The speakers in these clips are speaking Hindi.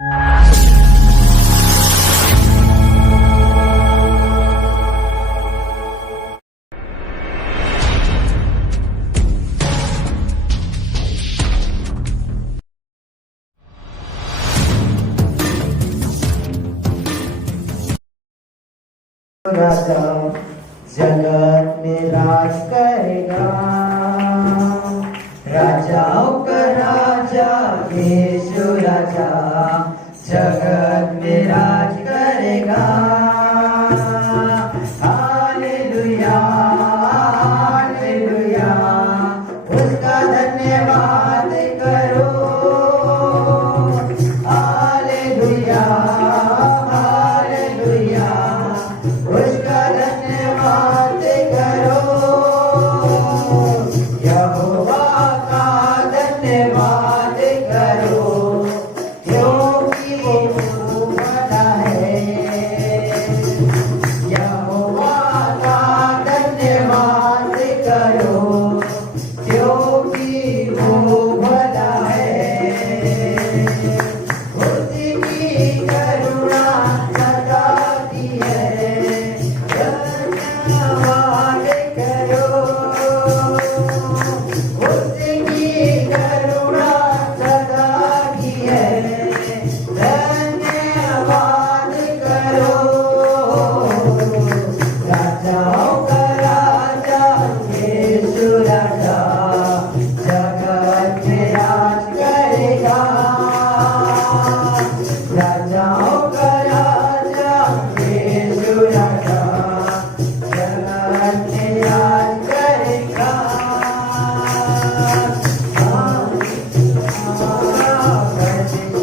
राजा जगत में राज करेगा, राजाओं का राजा यीशु राजा जगत में राज करेगा। हालेलुया हालेलुया, उसका धन्यवाद करो। हालेलुया हालेलुया, उसका धन्यवाद करो। यहोवा का धन्यवाद करो, क्योंकि वो बड़ा है। यहोवा का धन्यवाद करो, क्योंकि वो बड़ा है। उसकी करुणा सदा की है, धन्यवाद करो। उसकी करुणा सदा की है, धन्यवाद करो। राजाओं का राजा यीशु राजा जगत में राज करेगा। राजाओं का राजा यीशु राजा जगत में राज करेगा।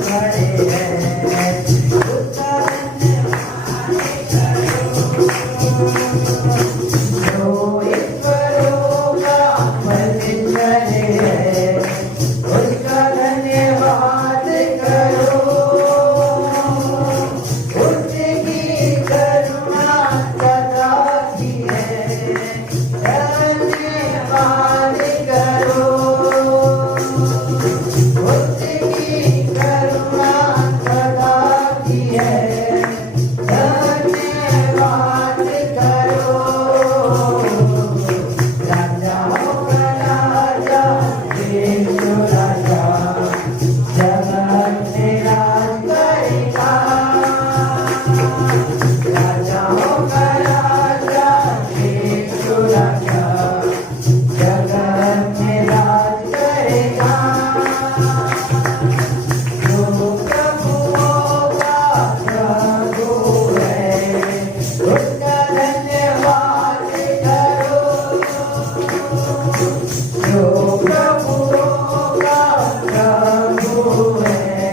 खड़े हैं, उसका जो ईश्वरों का मंदिर है, उसका धन्यवाद करो। उसकी करुणा सदा की है, धन्यवाद करो। उसकी करुणा सदा की है, धन्यवाद करो। राजाओं का राजा यीशु राजा जगत में राज करेगा। राजाओं का राजा यीशु राजा जगत में राज करेगा। जो प्रभुओं का प्रभु है, उसका धन्यवाद करो। जो प्रभुओं का प्रभु है,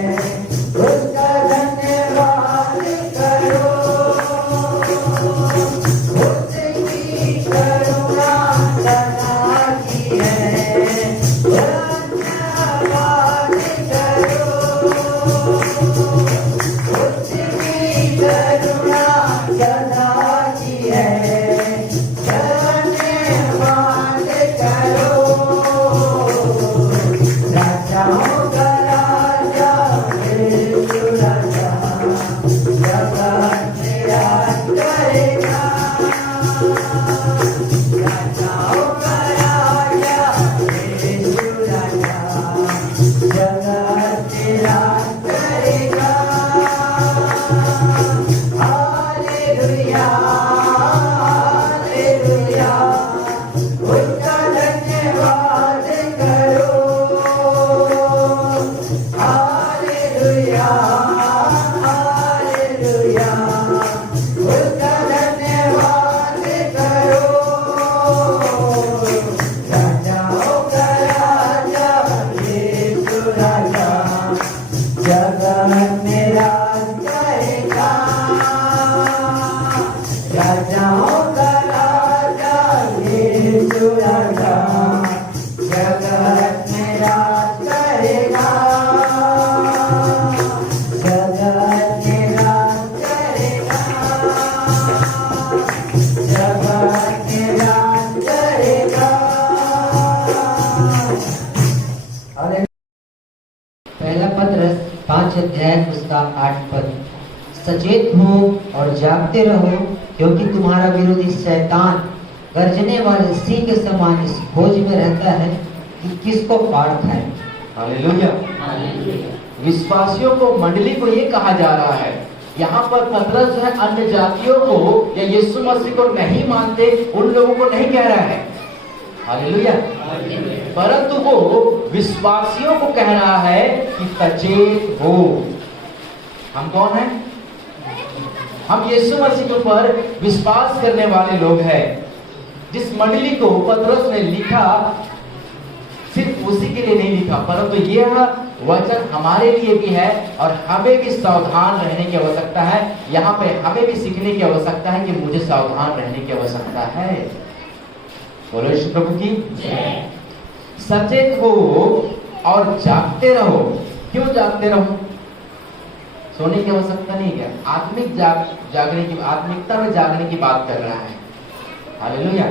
उसका धन्यवाद करो। उसकी करुणा सदा की है, धन्यवाद करो। उसकी करुणा सदा की है, धन्यवाद करो। राजाओं का राजा यीशु राजा जगत में राज करेगा। राजाओं का राजा यीशु राजा जगत में राज करेगा। हालेलुया हालेलुया, उसका धन्यवाद करो। हालेलुया हालेलुया, उसका धन्यवाद करो। राजाओं का राजा यीशु राजा जगत में राज करेगा। राजाओं का राजा यीशु राजा जगत में राज करेगा। जगत में राज करेगा। जगत में राज करेगा। पहला पत्र 5 अध्याय उसका 8 पद, सचेत हो और जागते रहो, क्योंकि तुम्हारा विरोधी शैतान गर्जने वाले सिंह के समान इस खोज में रहता है कि किसको फाड़ खाए। हालेलुया। विश्वासियों को, मंडली को ये कहा जा रहा है, यहाँ पर पतरस जो है अन्य जातियों को या यीशु मसीह को नहीं मानते उन लोगों को नहीं कह रहा है, हालेलुया, परंतु वो विश्वासियों को कह रहा है कि सचेत हो। हम कौन हैं? हम यीशु मसीह के ऊपर विश्वास करने वाले लोग हैं। जिस मंडली को पतरस ने लिखा सिर्फ उसी के लिए नहीं लिखा, परंतु यह वचन हमारे लिए भी है और हमें भी सावधान रहने की आवश्यकता है। यहाँ पे हमें भी सीखने की आवश्यकता है कि मुझे सावधान रहने की आवश्यकता है। बोलो यीशु प्रभु की जय। सचेत हो और जागते रहो। क्यों जागते रहो? सोने की आवश्यकता नहीं है, आत्मिक जागने की, आत्मिकता में जागने की बात कर रहा है। हालेलुया।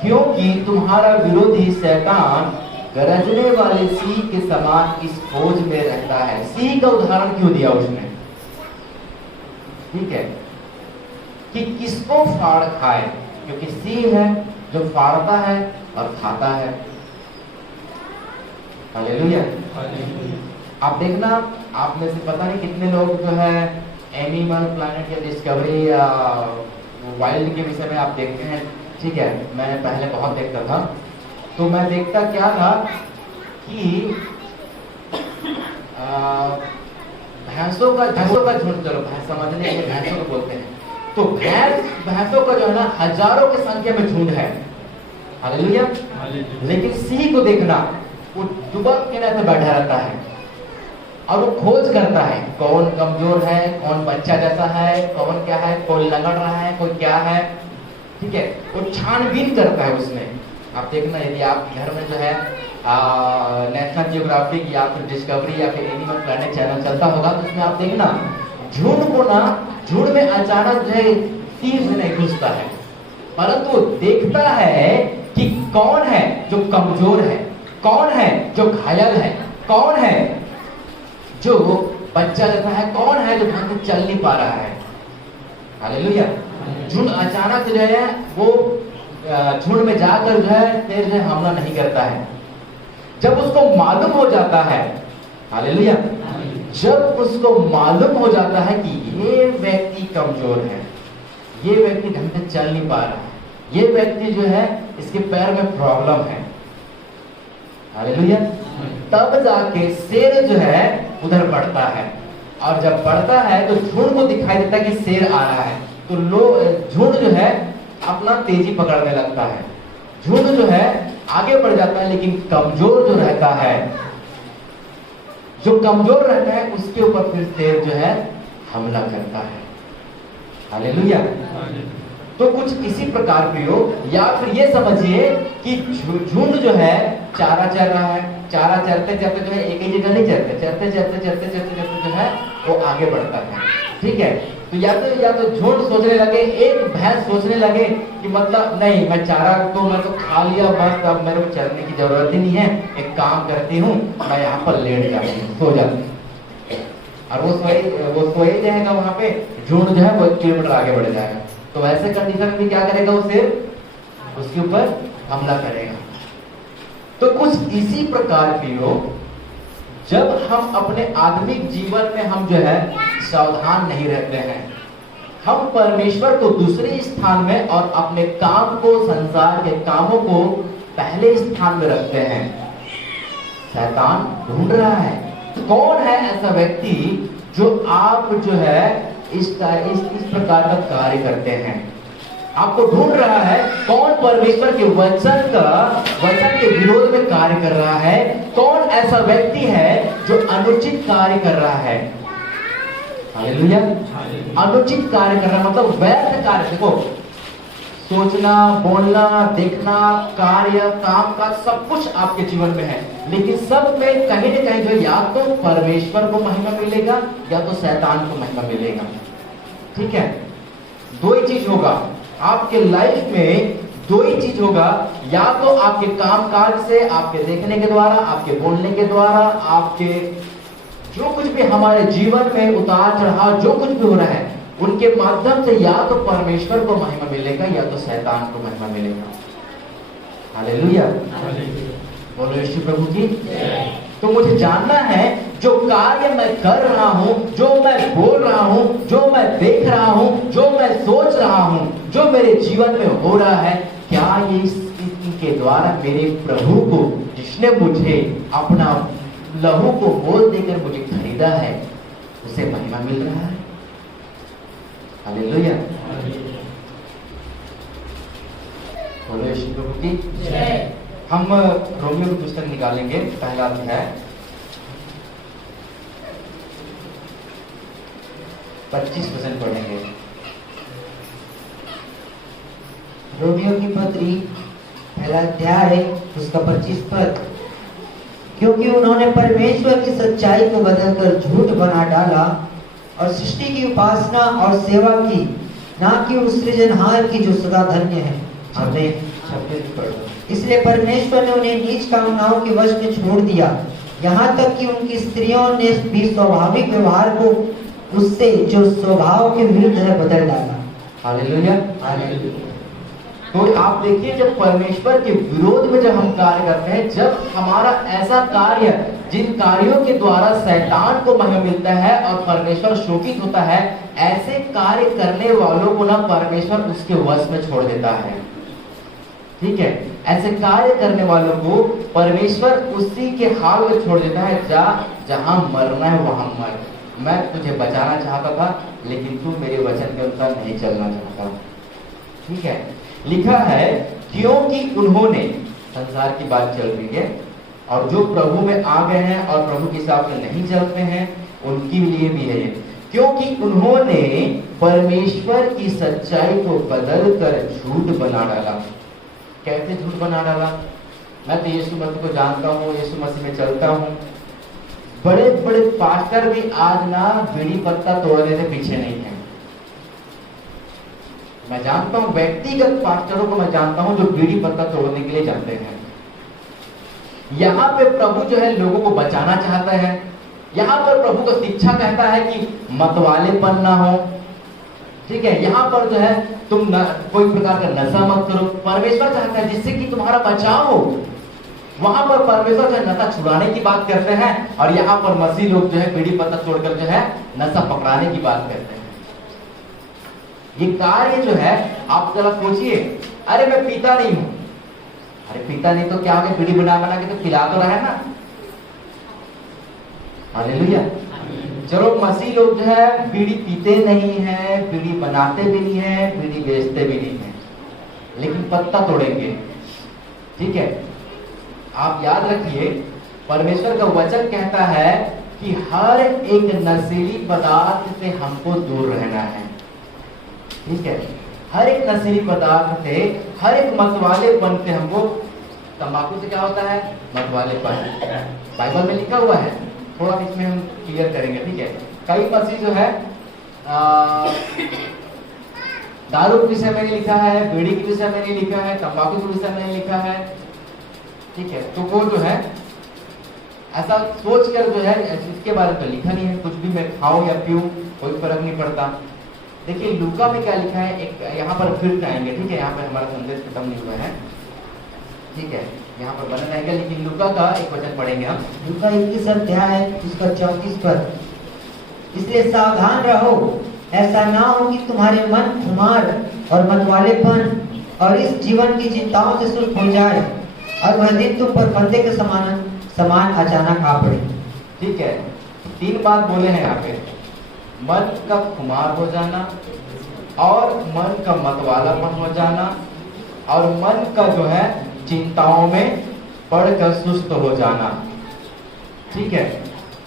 क्योंकि तुम्हारा विरोधी शैतान गरजने वाले सिंह के समान इस खोज में रहता है। सिंह का उदाहरण क्यों दिया उसने? ठीक है, कि किसको फाड़ खाए, क्योंकि सिंह है जो फाड़ता है और खाता है। हालेलुया। आप देखना, आप में से पता नहीं कितने लोग जो है एनिमल प्लैनेट या डिस्कवरी या वाइल्ड के विषय में आप देखते हैं। ठीक है, मैंने पहले बहुत देखता था, तो मैं देखता क्या था कि भैंसों का झुंड, चलो भैंस समझने के लिए भैंसों को बोलते हैं, तो भैंसों का जो है ना हजारों की संख्या में झुंड है। हालेलुया। लेकिन सिंह को देखना, वो दुबक के नीचे बैठा रहता है और वो खोज करता है कौन कमजोर है, कौन बच्चा जैसा है, कौन क्या है, कोई लंगड़ रहा है, कोई क्या है। ठीक है, वो छानबीन करता है उसमें। आप देखना, यदि आप घर में जो है नेशनल जियोग्राफिक या फिर डिस्कवरी या फिर एनिमल प्लैनेट चैनल चलता होगा, तो उसमें आप देखना झुंड को ना, झुंड में अचानक जो है तीर से नहीं घुसता है, परंतु देखता है कि कौन है जो कमजोर है, कौन है जो घायल है, कौन है जो बच्चा जैसा है, कौन है जो ढंग से चल नहीं पा रहा है। हालेलुया। झुंड अचानक जो है वो झुंड में जाकर जो है फिर जो है हमला नहीं करता है। जब उसको मालूम हो जाता है, हालेलुया, जब उसको मालूम हो जाता है कि ये व्यक्ति कमजोर है, ये व्यक्ति ढंग से चल नहीं पा रहा है, ये व्यक्ति जो है इसके पैर में प्रॉब्लम है, हालेलुया, तब जाके शेर जो है उधर बढ़ता है। और जब बढ़ता है तो झुंड को दिखाई देता है कि शेर आ रहा है, तो झुंड जो है अपना तेजी पकड़ने लगता है, झुंड जो है आगे बढ़ जाता है। लेकिन कमजोर जो रहता है, जो कमजोर रहता है उसके ऊपर फिर शेर जो है हमला करता है। हालेलुया। तो कुछ इसी प्रकार की हो, या फिर ये समझिए कि झुंड जो है चारा चर रहा है, चारा चरते चरते जो है एक ही जगह नहीं चरते, चरते चरते चरते चरते चरते जो है वो आगे बढ़ता है। ठीक है, तो या तो झुंड सोचने लगे, एक भैंस सोचने लगे कि मतलब नहीं, मैं चारा तो मैं तो खा लिया, बस अब मेरे को चरने की जरूरत ही नहीं है, एक काम करती हूँ, मैं यहाँ पर लेट जाती हूँ, सो जाती हूँ, और वो सोए जाएगा वहां पे, झुंड जो है वो 1 किलोमीटर आगे बढ़ जाएगा। तो वैसे कंडीशन में क्या करेगा, वो शेर उसके ऊपर हमला करेगा। तो कुछ इसी प्रकार की हो, जब हम अपने आत्मिक जीवन में हम जो है सावधान नहीं रहते हैं, हम परमेश्वर को दूसरे स्थान में और अपने काम को, संसार के कामों को पहले स्थान में रखते हैं। शैतान ढूंढ रहा है कौन है ऐसा व्यक्ति जो आप जो है इस प्रकार का कार्य करते हैं। आपको ढूंढ रहा है कौन परमेश्वर के वचन के विरोध में कार्य कर रहा है, कौन ऐसा व्यक्ति है जो अनुचित कार्य कर रहा है। हालेलुया। अनुचित कार्य कर रहा है मतलब व्यर्थ कार्य। देखो, सोचना, बोलना, देखना, कार्य, काम का सब कुछ आपके जीवन में है, लेकिन सब में कहीं न कहीं जो या तो परमेश्वर को महिमा मिलेगा या तो शैतान को महिमा मिलेगा। ठीक है, दो ही चीज होगा आपके लाइफ में, दो ही चीज होगा, या तो आपके काम काज से, आपके देखने के द्वारा, आपके बोलने के द्वारा, आपके जो कुछ भी हमारे जीवन में उतार चढ़ाव जो कुछ भी हो रहा है, उनके माध्यम से या तो परमेश्वर को महिमा मिलेगा या तो शैतान को महिमा मिलेगा। हालेलुया, बोलो यीशु प्रभु की। तो मुझे जानना है जो कार्य मैं कर रहा हूं, जो मैं बोल रहा हूं, जो मैं देख रहा हूं, जो मैं सोच रहा हूं, जो मेरे जीवन में हो रहा है, क्या ये इनके द्वारा मेरे प्रभु को, जिसने मुझे अपना लहू को मोल देकर मुझे खरीदा है, उसे महिमा मिल रहा है। हालेलुया, बोलो यीशु प्रभु की। हम रोमियो की पुस्तक निकालेंगे, पहला अध्याय 25% पढ़ेंगे। रोमियो की पत्री पहला अध्याय उसका 25 पद। क्योंकि उन्होंने परमेश्वर की सच्चाई को बदलकर झूठ बना डाला और सृष्टि की उपासना और सेवा की, ना कि उस सृजनहार की जो सदा धन्य है। इसलिए परमेश्वर ने उन्हें नीच कामनाओं के वश में छोड़ दिया, यहाँ तक कि उनकी स्त्रियों ने भी स्वाभाविक व्यवहार को उससे जो स्वभाव के विरुद्ध है बदल डाला। Hallelujah, hallelujah. तो आप देखिए, जब परमेश्वर के विरोध में जब हम कार्य करते हैं, जब हमारा ऐसा कार्य जिन कार्यों के द्वारा शैतान को महिमा मिलता है और परमेश्वर शोकित होता है, ऐसे कार्य करने वालों को ना परमेश्वर उसके वश में छोड़ देता है। ठीक है, ऐसे कार्य करने वालों को परमेश्वर उसी के हाल में छोड़ देता है। जहां मरना है वहां मर। मैं तुझे बचाना चाहता था, लेकिन तू मेरे वचन के अनुसार नहीं चलना चाहता। ठीक है, लिखा है क्योंकि उन्होंने, संसार की बात चल रही है, और जो प्रभु में आ गए हैं और प्रभु के हिसाब से नहीं चलते हैं, उनके लिए भी है। क्योंकि उन्होंने परमेश्वर की सच्चाई को बदल कर झूठ बना डाला। कैसे झूठ बना डाला? मैं तो यीशु मसीह को जानता हूँ, यीशु मसीह में चलता हूँ। बड़े बड़े पास्टर भी आज ना बीड़ी पत्ता तोड़ने से पीछे नहीं है। मैं जानता हूँ, व्यक्तिगत पास्टरों को मैं जानता हूँ जो बीड़ी पत्ता तोड़ने के लिए जाते हैं। यहाँ पे प्रभु जो है लोगों को बचाना चाहता है। यहाँ पर प्रभु को शिक्षा कहता है कि मतवालेपन ना हो। ठीक है, यहाँ पर जो है तुम कोई प्रकार का नशा मत करो। परमेश्वर चाहता है जिससे कि तुम्हारा बचाव हो। वहां पर परमेश्वर जो है नशा छुड़ाने की बात करते हैं, और यहाँ पर मसीह लोग जो है बीड़ी पत्ता तोड़कर जो है नशा पकड़ाने की बात करते हैं। ये कार्य जो है, आप जरा सोचिए, अरे मैं पीता नहीं हूं। अरे पीता नहीं तो क्या हो गया, बीड़ी बना बना के तो पिला तो रहा है ना। हालेलुया। चलो, मसीह लोग जो है बीड़ी पीते नहीं है, बीड़ी बनाते भी नहीं है, बीड़ी बेचते भी नहीं है, लेकिन पत्ता तोड़ेंगे। ठीक है, आप याद रखिए, परमेश्वर का वचन कहता है कि हर एक नशीली पदार्थ से हमको दूर रहना है। ठीक है, हर एक नशीली पदार्थ से, हर एक मतवालेपन से हमको। तंबाकू से क्या होता है? मतवालेपन। बाइबल में लिखा हुआ है, थोड़ा इसमें हम क्लियर करेंगे। ठीक है, कई मसीह जो है दारू के विषय में नहीं लिखा है, बीड़ी के विषय में नहीं लिखा है, तंबाकू के विषय में नहीं लिखा है। ठीक है, तो वो जो है ऐसा सोच कर जो है, इसके बारे में तो लिखा नहीं है, कुछ भी मैं खाऊं या पीऊं कोई फर्क नहीं पड़ता। देखिए लूका में क्या लिखा है, एक यहाँ पर फिर आएंगे। ठीक है, यहाँ पर हमारा संदेश खत्म नहीं हुआ है। ठीक है, यहाँ पर बना रहेगा, लेकिन लूका का एक वचन पढ़ेंगे हम। लूका 21 अध्याय उसका 34 पद। इसलिए सावधान रहो, ऐसा ना हो कि तुम्हारे मन खुमार और मतवालेपन और इस जीवन की चिंताओं से सुस्त हो जाए, और वह दिन तुम पर फंदे के समान अचानक आ पड़े। ठीक है, 3 बात बोले हैं यहाँ पे। मन का खुमार हो जाना, और मन का मतवालापन हो जाना, और मन का जो है चिंताओं में पड़कर सुस्त हो जाना। ठीक है,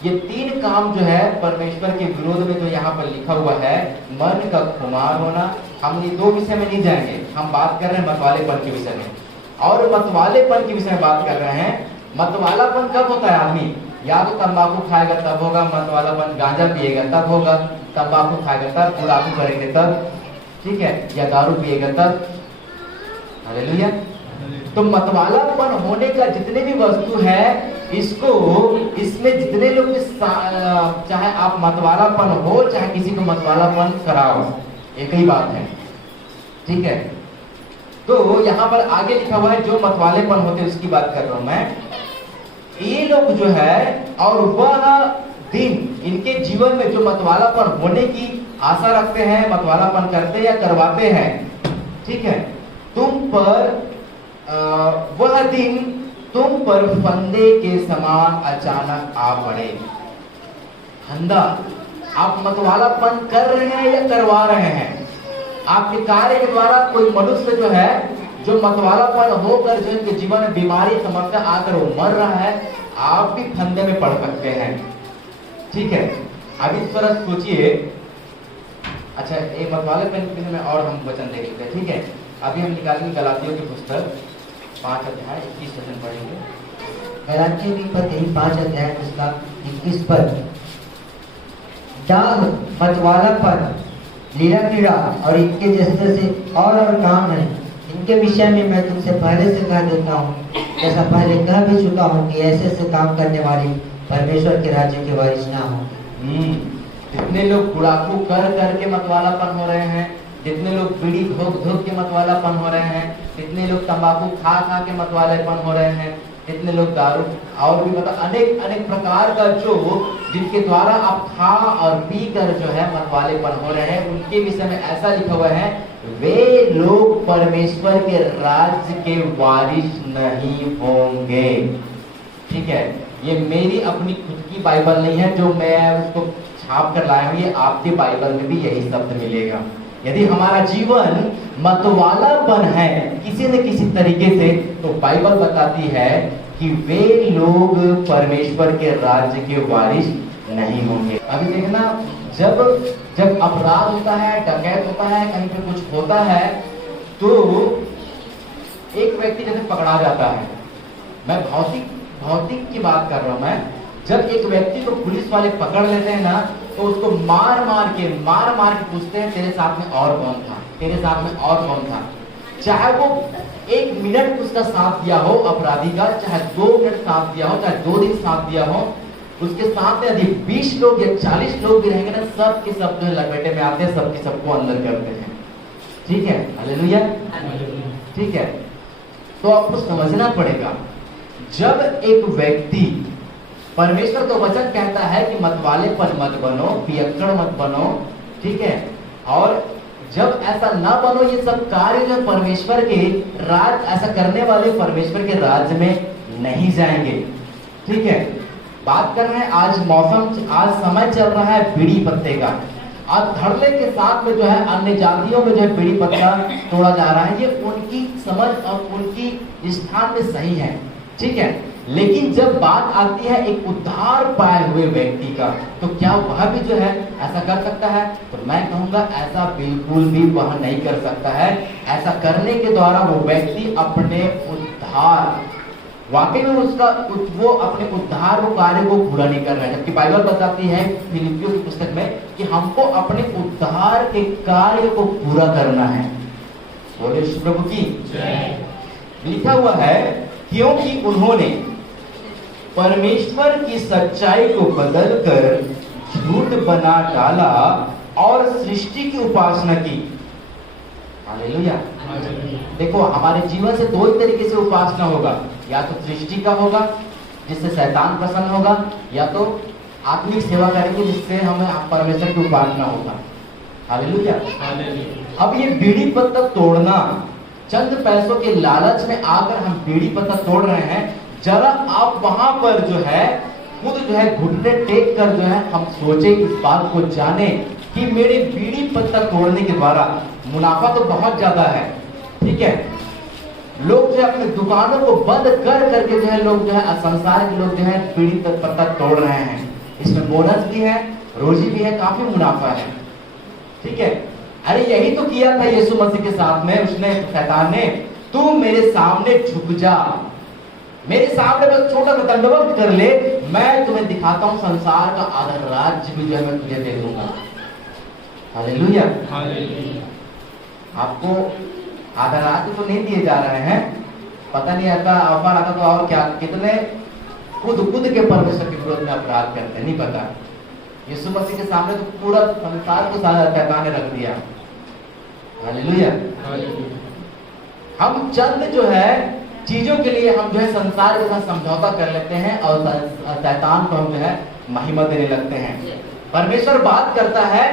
ये 3 काम जो है परमेश्वर के विरोध में जो यहाँ पर लिखा हुआ है, मन का खुमार होना। हम ये 2 विषय में नहीं जाएंगे, हम बात कर रहे हैं मतवालेपन के विषय में, और मतवालेपन के विषय में बात कर रहे हैं। मतवालापन कब होता है? आदमी या तो तंबाकू खाएगा तब होगा मतवालापन, गांजा पिएगा तब होगा, तंबाकू खाएगा तब, गुड़ाखू करेंगे तब, ठीक है, या दारू पिएगा तब। हालेलुया। तो मतवालापन होने का जितने भी वस्तु है, इसमें जितने लोग चाहे आप मतवालापन हो चाहे किसी को मतवालापन कराओ, एक ही बात है। ठीक है, तो यहाँ पर आगे लिखा हुआ है जो मतवालेपन होते हैं उसकी बात कर रहा हूं मैं। ये लोग जो है और वह दिन इनके जीवन में जो मतवालापन होने की आशा रखते हैं, मतवालापन करते या करवाते हैं, ठीक है, तुम पर वह दिन तुम पर फंदे के समान अचानक आ पड़े। फंदा, आप मतवालापन कर रहे हैं या करवा रहे हैं? आपके कार्य के द्वारा कोई मनुष्य जो है, जो मतवालापन होकर जो इनके जीवन में बीमारी समस्या आकर वो मर रहा है, आप भी फंदे में पड़ सकते हैं। ठीक है, अभी इस तरह सोचिए। अच्छा, ये मतवालापन के में और हम वचन देख लेते हैं। ठीक है, अभी हम निकालेंगे गलातियों की पुस्तक 5 अध्याय 21 वचन पढ़ेंगे। गलातियों की पत्री 5 अध्याय उसका 21 पद। डाल, मतवालापन, लीला क्रीड़ा और इनके जैसे और काम है, इनके विषय में मैं तुमसे पहले से कह देता हूँ, जैसा पहले कह भी चुका हूँ कि ऐसे काम करने वाले परमेश्वर के राज्य के वारिस ना हो। जितने लोग गुड़ाखू कर करके मतवालापन हो रहे हैं, जितने लोग बीड़ी धोक धोक के मतवालापन हो रहे हैं, जितने लोग तंबाकू खा खा के मतवालापन हो रहे हैं, जितने लोग दारू और भी मतलब अनेक अनेक प्रकार का जो जिनके द्वारा आप खा और पी कर जो है मतवालेपन हो रहे हैं, उनके विषय में ऐसा लिखा हुआ है, वे लोग परमेश्वर के राज्य के वारिस नहीं होंगे। ठीक है, ये मेरी अपनी खुद की बाइबल नहीं है जो मैं उसको छाप कर लाया हूं, ये आपकी बाइबल में भी यही शब्द मिलेगा। यदि हमारा जीवन मतवालापन है किसी न किसी तरीके से, तो बाइबल बताती है कि वे लोग परमेश्वर के राज्य के वारिस नहीं होंगे। अभी देखना, जब अपराध होता है, डकैत होता है, कहीं पे कुछ होता है, तो एक व्यक्ति जैसे पकड़ा जाता है, मैं भौतिक की बात कर रहा हूं मैं, जब एक व्यक्ति को पुलिस वाले पकड़ लेते हैं ना, तो उसको मार मार के पूछते हैं, तेरे साथ में और कौन था, तेरे साथ में और कौन था। चाहे वो 1 मिनट उसका साथ दिया हो अपराधी का, चाहे 2 मिनट साथ दिया हो, चाहे 2 दिन साथ दिया हो, उसके साथ में यदि 20 लोग या 40 लोग भी रहेंगे ना, सब के सब जो लपेटे में आते हैं, सबके सबको अंदर करते हैं। ठीक है, हालेलुया। ठीक है, तो आपको समझना पड़ेगा, जब एक व्यक्ति, परमेश्वर तो वचन कहता है कि मतवालेपन मत बनो, पियक्कड़ मत बनो, ठीक है, और जब ऐसा ना बनो, ये सब कार्य जो परमेश्वर के राज, ऐसा करने वाले परमेश्वर के राज्य में नहीं जाएंगे। ठीक है, बात कर रहे हैं आज मौसम, आज समय चल रहा है बीड़ी पत्ते का। आज धड़ल्ले के साथ में जो है अन्य जातियों में जो है बीड़ी पत्ता तोड़ा जा रहा है, ये उनकी समझ और उनकी स्थान में सही है। ठीक है, लेकिन जब बात आती है एक उद्धार पाए हुए व्यक्ति का, तो क्या वह भी जो है ऐसा कर सकता है? तो मैं कहूंगा ऐसा बिल्कुल भी वह नहीं कर सकता है। ऐसा करने के द्वारा वो व्यक्ति अपने उद्धार, वाकई में वो अपने उद्धार वो कार्य को पूरा नहीं कर रहा है। जबकि बाइबल बताती है फिलिपियों की पुस्तक में कि हमको अपने उद्धार के कार्य को पूरा करना है। बोले यीशु प्रभु की जय। लिखा हुआ है, क्योंकि उन्होंने परमेश्वर की सच्चाई को बदलकर झूठ बना डाला और सृष्टि की उपासना की। हालेलुया। देखो, हमारे जीवन से 2 ही तरीके से उपासना होगा, या तो सृष्टि का होगा जिससे शैतान प्रसन्न होगा, या तो आत्मिक सेवा करेंगे जिससे हमें परमेश्वर की उपासना होगा। हालेलुया। अब ये बीड़ी पत्ता तोड़ना, चंद पैसों के लालच में आकर हम बीड़ी पत्ता तोड़ रहे हैं, जरा आप वहां पर जो है खुद जो है घुटने टेक कर जो है हम सोचे, इस बात को जाने कि मेरे बीड़ी पत्ता तोड़ने के द्वारा मुनाफा तो बहुत ज्यादा है। ठीक है, लोग जो है अपने दुकानों को बंद कर करके जो है लोग जो है संसार के लोग जो है बीड़ी पत्ता तोड़ रहे हैं। इसमें बोनस भी है, रोजी भी है, काफी मुनाफा है। ठीक है, अरे यही तो किया था यीशु मसीह के साथ में, उसने शैतान ने, तू मेरे सामने झुक जा, मेरे सामने बस छोटा सा दंडवत कर ले, मैं तुम्हें दिखाता हूं संसार का आधा राज्य भी जो है मैं तुझे दे दूंगा। हालेलुया। हालेलुया। आपको आधा राज्य तो नहीं दिए जा रहे हैं, पता नहीं आता अवमान आता तो और क्या, कितने कूद के परमेश्वर के विरोध में अपराध करते हैं, नहीं पता। यीशु मसीह के सामने तो पूरा संसार को शैतान ने रख दिया। हालेलुया। हम चंद जो है चीजों के लिए हम जो है संसार के साथ समझौता कर लेते हैं और शैतान को हम जो है महिमा देने लगते हैं। परमेश्वर बात करता है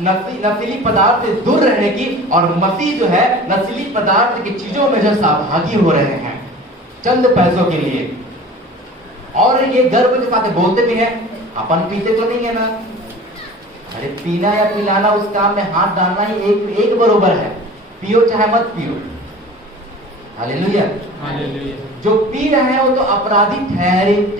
नशीली पदार्थ से दूर रहने की, और मसीह जो है नशीली पदार्थ की चीजों में जो सहभागी हो रहे हैं चंद पैसों के लिए। और ये गर्व के साथ बोलते भी हैं, अपन पीते तो नहीं है ना। अरे पीना या पिलाना, उस काम में हाथ डालना ही एक बरोबर है, पियो चाहे मत पियो। हालेलुया। जो पी रहे हैं वो तो अपराधी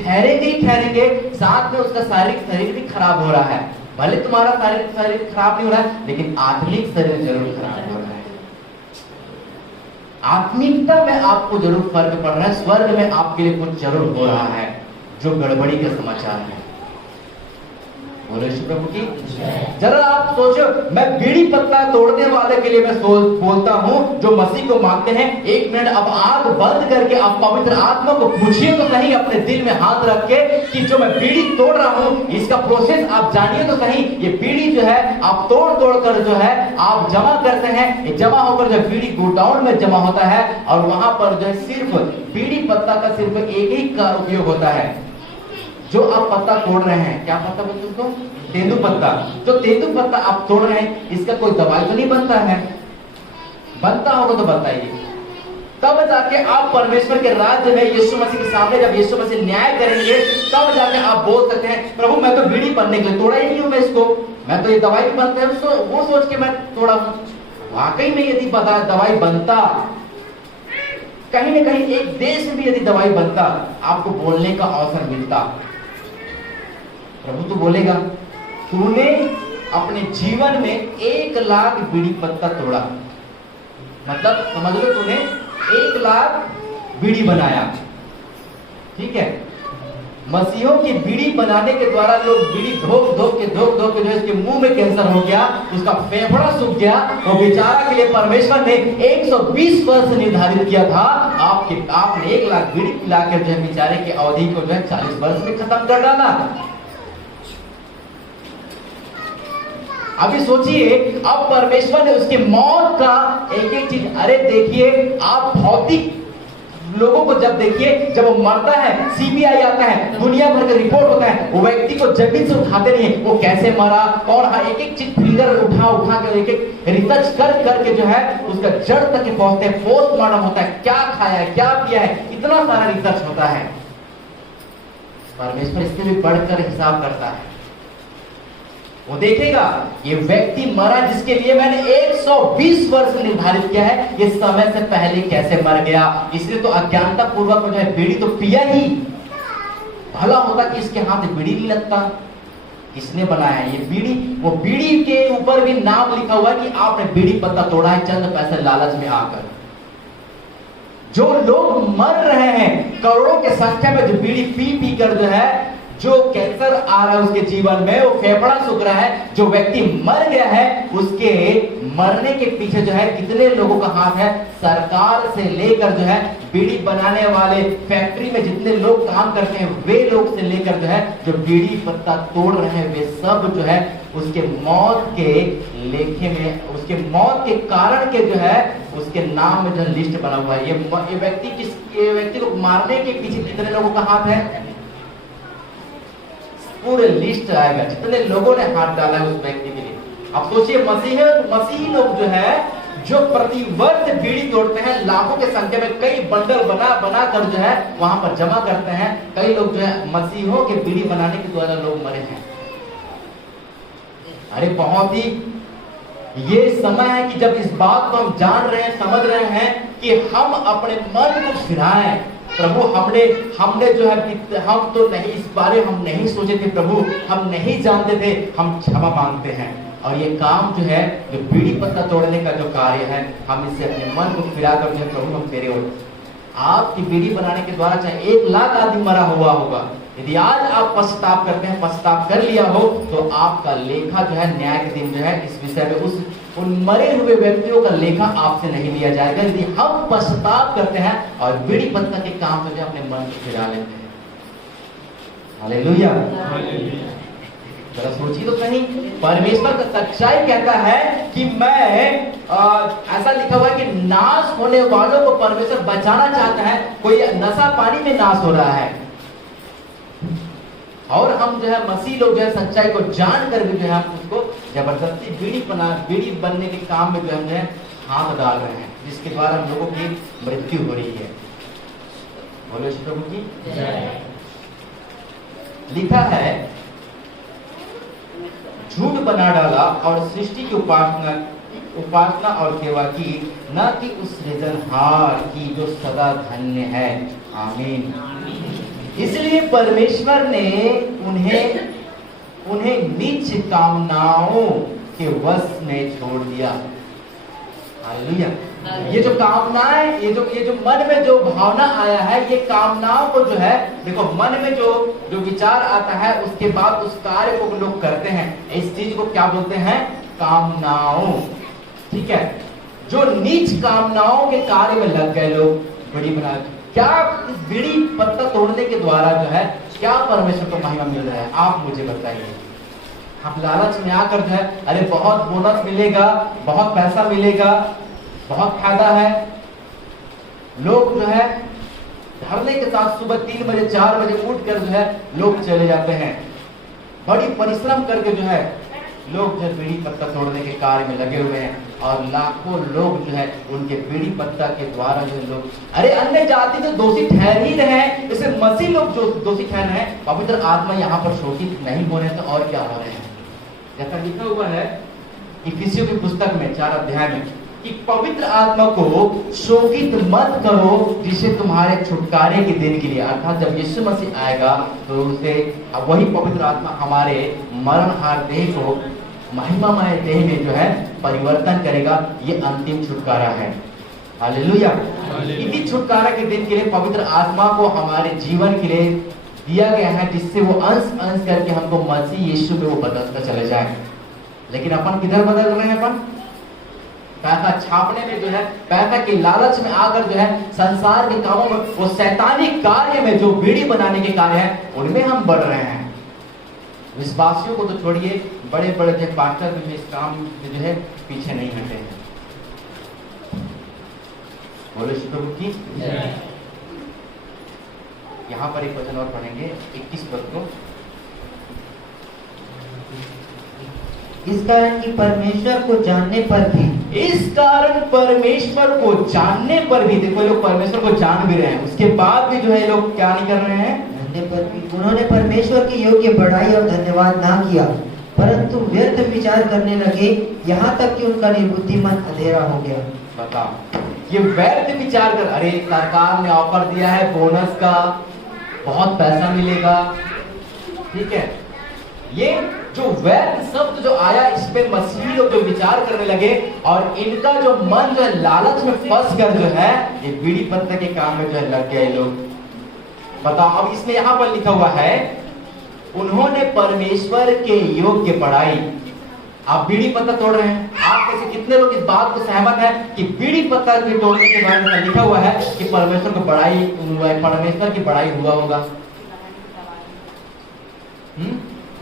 ठहरेंगे, साथ में उसका शारीरिक शरीर भी खराब हो रहा है। भले तुम्हारा शारीरिक शरीर खराब नहीं हो रहा है, लेकिन आत्मिक शरीर जरूर खराब हो रहा है। आत्मिकता में आपको जरूर फर्क पड़ रहा है, स्वर्ग में आपके लिए कुछ जरूर हो रहा है जो गड़बड़ी के समाचार है। बोलो यीशु प्रभु की। जरा आप सोचो, मैं बीड़ी पत्ता तोड़ने वाले के लिए मैं बोलता हूं जो मसीह को मानते हैं, एक मिनट अब आंख बंद करके आप पवित्र आत्मा को पूछिए तो सही, अपने दिल में हाथ रख के, कि जो मैं बीड़ी तोड़ रहा हूं इसका प्रोसेस आप जानिए तो सही। ये बीड़ी जो है आप तोड़ कर जो है आप जमा करते हैं, ये जमा होकर जो बीड़ी गोडाउन में जमा होता है, और वहां पर जो है सिर्फ बीड़ी पत्ता का सिर्फ एक ही का उपयोग होता है। जो आप पत्ता तोड़ रहे हैं, क्या पत्ता बोलते उसको? तेंदू पत्ता। जो तेंदू पत्ता आप तोड़ रहे हैं, इसका कोई दवाई तो नहीं बनता है? बनता होगा तो बताइए। तब जाके आप परमेश्वर के राज्य में यीशु मसीह के सामने जब यीशु मसीह न्याय करेंगे, तब जाके आप बोल सकते हैं, प्रभु मैं तो बीड़ी बनने के लिए तोड़ा ही नहीं हूं, मैं इसको, मैं तो ये दवाई भी बनता है वो सोच के मैं तोड़ा हूं। वाकई में यदि दवाई बनता, कहीं ना कहीं एक देश में भी यदि दवाई बनता, आपको बोलने का अवसर मिलता, प्रभु तो बोलेगा तूने अपने जीवन में 1 लाख बीड़ी पत्ता तोड़ा, मतलब समझ लो तूने 1 लाख बीड़ी बनाया। ठीक है, मसीहों की बीड़ी बनाने के द्वारा लोग बीड़ी धोक के जो इसके मुंह में कैंसर हो गया, उसका फेफड़ा सूख गया, वो बेचारा के लिए परमेश्वर ने 120 वर्ष निर्धारित किया था। आपने 1 लाख बीड़ी पिलाकर जो है बेचारे की अवधि को जो है 40 वर्ष में खत्म कर डाला। अभी सोचिए, अब परमेश्वर ने उसकी मौत का एक चीज, अरे देखिए आप भौतिक लोगों को जब देखिए, जब वो मरता है, सीबीआई आता है, दुनिया भर का रिपोर्ट होता है, वो व्यक्ति को जमीन से उठाते नहीं, वो कैसे मरा, और एक चीज फिंगर उठा कर एक रिसर्च करके जो है उसका जड़ तक पहुंचते हैं, पोस्टमार्टम होता है, क्या खाया है, क्या पिया है, इतना सारा रिसर्च होता है। परमेश्वर इससे भी बढ़कर हिसाब करता है। वो देखेगा ये व्यक्ति मरा जिसके लिए मैंने 120 वर्ष निर्धारित किया है, ये समय से पहले कैसे मर गया, इसलिए तो अज्ञानता पूर्वक जो है बीड़ी तो पिया ही, भला होता कि इसके हाथ बीड़ी नहीं लगता। किसने बनाया ये बीड़ी? वो बीड़ी के ऊपर भी नाम लिखा हुआ है कि आपने बीड़ी पत्ता तोड़ा है चंद पैसे लालच में आकर। जो लोग मर रहे हैं करोड़ों के संख्या में, जो बीड़ी पी कर जो है, जो कैंसर आ रहा है उसके जीवन में, वो फेफड़ा सूख रहा है, जो व्यक्ति मर गया है उसके मरने के पीछे जो है कितने लोगों का हाथ है। सरकार से लेकर जो है बीड़ी बनाने वाले फैक्ट्री में जितने लोग काम करते हैं, वे लोग से लेकर जो है जो बीड़ी पत्ता तोड़ रहे हैं, वे सब जो है उसके मौत के लेखे में, उसके मौत के कारण के जो है उसके नाम में जो लिस्ट बना हुआ है। ये व्यक्ति को मारने के पीछे कितने लोगों का हाथ है, पूरे लिस्ट आएगा जितने लोगों ने हाथ डाला है उस व्यक्ति के लिए। अब सोचिए, मसीही लोग जो है जो प्रति वर्ष बीड़ी तोड़ते हैं, लाखों के संख्या में कई बंडल बना कर जो है वहां पर जमा करते हैं। कई लोग जो है मसीहों के बीड़ी बनाने के द्वारा लोग मरे हैं। अरे बहुत ही ये समय है कि जब इस बात को हम जान रहे हैं, समझ रहे हैं कि हम अपने मन को फिराएं। प्रभु हमने जो है, हम तो नहीं, इस बारे हम नहीं सोचे थे प्रभु, हम नहीं जानते थे, हम क्षमा मांगते हैं। और ये काम जो है, जो बीड़ी पत्ता तोड़ने का जो कार्य है, हम इससे अपने मन को फिरा कर जो है प्रभु हम तेरे ओर। आपकी बीड़ी बनाने के द्वारा चाहे 1 लाख आदमी मरा हुआ होगा, यदि आज आप पश्चाताप करते हैं, पश्चाताप कर लिया हो, तो आपका लेखा जो है न्याय के दिन जो है इस विषय में, उस उन मरे हुए व्यक्तियों का लेखा आपसे नहीं लिया जाएगा यदि हम पश्चाताप करते हैं और बीड़ी पत्ता के काम में अपने मन को फिरा लेते हैं। हालेलुया। जरा सोचिए तो कहीं, परमेश्वर का सच्चाई कहता है कि मैं ऐसा लिखा हुआ है कि नाश होने वालों को परमेश्वर बचाना चाहता है। कोई नशा पानी में नाश हो रहा है और हम जो है मसीह लोग जो है सच्चाई को जान कर भी जो है हम उसको जबरदस्ती बीड़ी बनने के काम में जो हम जो है हाथ डाल रहे हैं, जिसके द्वारा हम लोगों की मृत्यु हो रही है। बोलो प्रभु की जय। लिखा है, झूठ बना डाला और सृष्टि की उपासना और सेवा की, न कि उस सृजनहार की जो सदा धन्य है। आमीन। इसलिए परमेश्वर ने उन्हें नीच कामनाओं के वश में छोड़ दिया। हालेलुया। ये जो कामनाएं, ये जो मन में जो भावना आया है, ये कामनाओं को जो है, देखो मन में जो विचार आता है उसके बाद उस कार्य को लोग करते हैं। इस चीज को क्या बोलते हैं? कामनाओं। ठीक है। जो नीच कामनाओं के कार्य में लग गए लोग, बड़ी बना, क्या इस बीड़ी पत्ता तोड़ने के द्वारा जो है क्या परमेश्वर को महिमा मिल रहा है? आप मुझे बताइए। हम लालच में आकर जो है, अरे बहुत बोनस मिलेगा, बहुत पैसा मिलेगा, बहुत फायदा है, लोग जो है धरने के साथ सुबह 3 बजे 4 बजे उठकर जो है लोग चले जाते हैं। बड़ी परिश्रम करके जो है लोग जो बीड़ी पत्ता तोड़ने के कार्य में लगे हुए हैं और लाखों लोग जो है उनके बीड़ी पत्ता के द्वारा जो लोग, अरे अन्य जाति तो दोषी ठहर ही रहे हैं, जैसे मसीह लोग जो दोषी ठहर रहे हैं, पवित्र आत्मा यहाँ पर शोषित नहीं हो रहे तो और क्या हो रहे हैं? जैसा लिखा हुआ है इफिसियों की पुस्तक में 4 अध्याय में कि पवित्र आत्मा को शोकित मत करो, जिसे तुम्हारे छुटकारे के दिन के लिए, अर्थात जब यीशु मसीह आएगा तो उसे वही पवित्र आत्मा हमारे मरणहार देह को महिमामय देह में जो है परिवर्तन करेगा। ये अंतिम छुटकारा है। हालेलुया। इसी छुटकारा के दिन के लिए पवित्र आत्मा को हमारे जीवन के लिए दिया गया है, जिससे वो अंश अंश करके हमको मसीह यीशु में वो बदलता चले जाए। लेकिन अपन किधर बदल रहे हैं? अपन पैसा छापने में जो है, पैसा के लालच में आकर जो है संसार के कामों में, वो शैतानी कार्य में जो बीड़ी बनाने के कार्य है उनमें हम बढ़ रहे हैं। विश्वासियों को तो छोड़िए, बड़े बड़े जो पास्टर भी इस काम में जो है पीछे नहीं हटे हैं। बोलो प्रभु की जय। यहाँ पर एक वचन और पढ़ेंगे 21 पद को। इस कारण कि परमेश्वर को जानने पर भी, इस कारण परमेश्वर को जानने पर भी, देखो लोग परमेश्वर को जान भी रहे हैं, उसके बाद भी जो है लोग क्या नहीं कर रहे हैं? जानने पर भी उन्होंने परमेश्वर की योग्य बड़ाई और धन्यवाद ना किया, परंतु व्यर्थ विचार करने लगे, यहाँ तक कि उनका निर्बुद्धि मन अंधेरा हो गया। बताओ, ये व्यर्थ विचार कर, अरे सरकार ने ऑफर दिया है बोनस का, बहुत पैसा मिलेगा, ठीक है, ये जो व्यर्थ शब्द जो आया, इस पे मसीही लोग जो विचार करने लगे और इनका जो मन जो है लालच में फंस कर जो है ये बीड़ी पत्ते के काम में जो है लग गए लोग। बताओ, अब इसमें यहाँ पर लिखा हुआ है उन्होंने परमेश्वर के योग्य बढ़ाई। आप बीड़ी पत्ता तोड़ रहे हैं, आप में से कितने लोग इस बात को सहमत है कि बीड़ी पत्ता के तोड़ने के बारे में लिखा हुआ है कि परमेश्वर को बढ़ाई हुआ है, परमेश्वर की बढ़ाई हुआ होगा?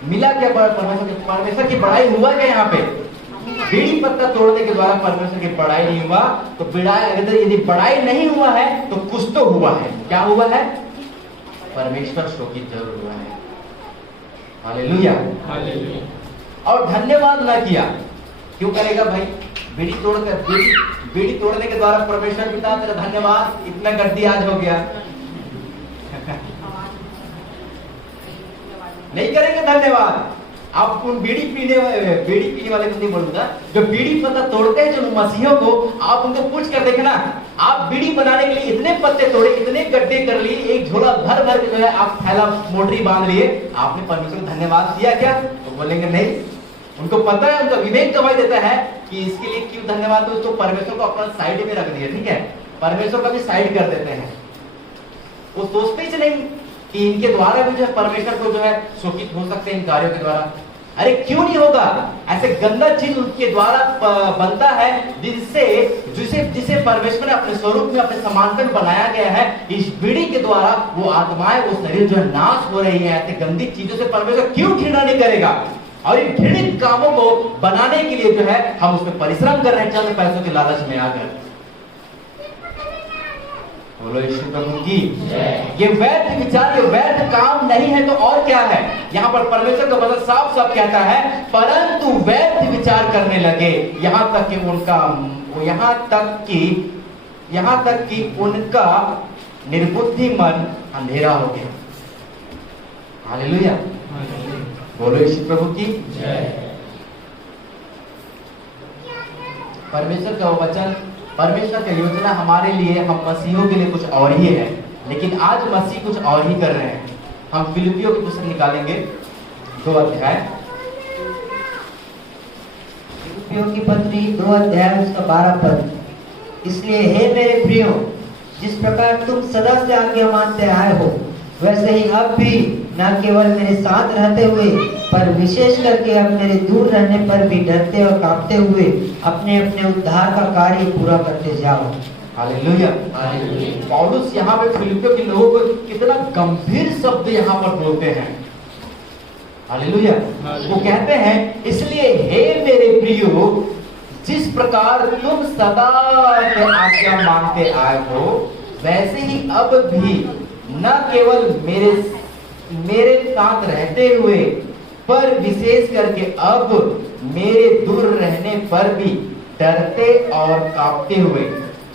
मिला क्या? परमेश्वर की बढ़ाई हुआ क्या? यहाँ पे बीड़ी पत्ता तोड़ने के द्वारा परमेश्वर की बढ़ाई नहीं हुआ, तो यदि बढ़ाई नहीं हुआ है तो कुछ तो हुआ है। क्या हुआ है? परमेश्वर शोकित जरूर हुआ है। हालेलुया। और धन्यवाद ना किया, क्यों करेगा भाई? बीड़ी तोड़ने के द्वारा परमेश्वर पिता तेरा धन्यवाद, इतना गद्दी आज हो गया। नहीं करेंगे धन्यवाद। आप उन बीड़ी पीने वाले को नहीं बोलूंगा, जो बीड़ी पत्ता तोड़ते हैं, जो मसीहों को आप उनको पूछ कर देखना, आप बीड़ी बनाने के लिए इतने पत्ते तोड़े, इतने गड्ढे कर लिए, एक झोला भर भर के जो है आप थैला मोटरी बांध लिए, आपने परमेश्वर को धन्यवाद दिया क्या? तो बोलेंगे नहीं। उनको पता है, उनका विवेक गवाही देता है कि इसके लिए क्यों धन्यवाद दो, तो परमेश्वर को अपना साइड में रख दिया, ठीक है, परमेश्वर का भी साइड कर देते हैं। वो सोचते ही नहीं कि इनके द्वारा भी जो है परमेश्वर को जो है शोकित हो सकते हैं इन कार्यों के द्वारा। अरे क्यों नहीं होगा? ऐसे गंदा चीज उसके द्वारा बनता है जिससे जिसे परमेश्वर ने अपने स्वरूप में अपने समांतर बनाया गया है। इस बीड़ी के द्वारा वो आत्माएं, वो शरीर जो है नाश हो रही है। ऐसे गंदी चीजों से परमेश्वर क्यों घृणा नहीं करेगा? और इन घृणित कामों को बनाने के लिए जो है हम उसमें परिश्रम कर रहे हैं चंद पैसों के लालच में आकर। बोलो यीशु प्रभु की। ये व्यर्थ विचार, ये व्यर्थ काम नहीं है तो और क्या है? यहाँ पर परमेश्वर का वचन साफ साफ कहता है, परंतु व्यर्थ विचार करने लगे, यहाँ तक कि उनका निर्बुद्धि मन अंधेरा हो गया। हालेलुया। बोलो यीशु प्रभु की। परमेश्वर का वचन, परमेश्वर का योजना हमारे लिए, हम मसीहों के लिए कुछ और ही है, लेकिन आज मसीह कुछ और ही कर रहे हैं। हम फिलिपियों की पुस्तक निकालेंगे 2 अध्याय। फिलिपियों की पत्री 2 अध्याय उसका 12 पद। इसलिए हे मेरे प्रियो, जिस प्रकार तुम सदा से आज्ञा मानते आए हो, वैसे ही अब भी न केवल मेरे साथ रहते हुए पर विशेष करके अब मेरे दूर रहने पर भी डरते और कांपते हुए अपने अपने उद्धार का कार्य पूरा करते जाओ। हालेलुया। पौलुस यहाँ पे फिलिपियों के लोगों को कितना गंभीर शब्द यहाँ पर बोलते हैं। हालेलुया। वो कहते हैं, इसलिए हे मेरे प्रियो, जिस प्रकार तुम सदा से आज्ञा मानते आए हो, वैसे ही अब भी न केवल मेरे साथ रहते हुए पर विशेष करके अब मेरे दूर रहने पर भी डरते और कांपते हुए।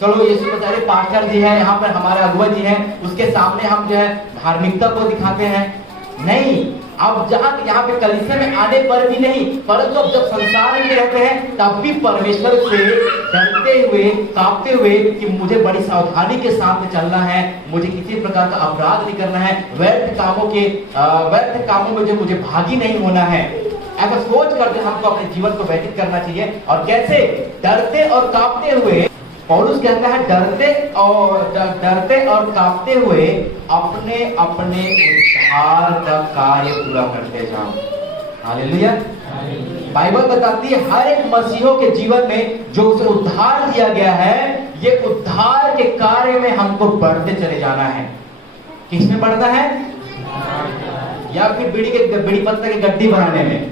चलो यीशु बेचारे पास्टर जी है, यहाँ पर हमारे अगुवा जी हैं, उसके सामने हम जो है धार्मिकता को दिखाते हैं? नहीं। अब जहाँ यहाँ पे कलीसिया में आने पर भी नहीं, परंतु अब जब संसार में रहते हैं तब भी परमेश्वर से डरते हुए, कांपते हुए कि मुझे बड़ी सावधानी के साथ चलना है, मुझे किसी प्रकार का अपराध नहीं करना है, व्यर्थ कामों में जो मुझे भागी नहीं होना है। ऐसा सोच करके हमको अपने जीवन को व्यतीत करना चाहिए। और कैसे? डरते और कांपते हुए। पौलुस कहता है, डरते और कांपते हुए अपने अपने उद्धार का कार्य पूरा करते जाओ। हालेलुया। बाइबल बताती है हर एक मसीहों के जीवन में जो उसे उद्धार दिया गया है, ये उद्धार के कार्य में हमको बढ़ते चले जाना है। किसमें बढ़ना है? या फिर बीड़ी पत्ता के गड्डी बनाने में?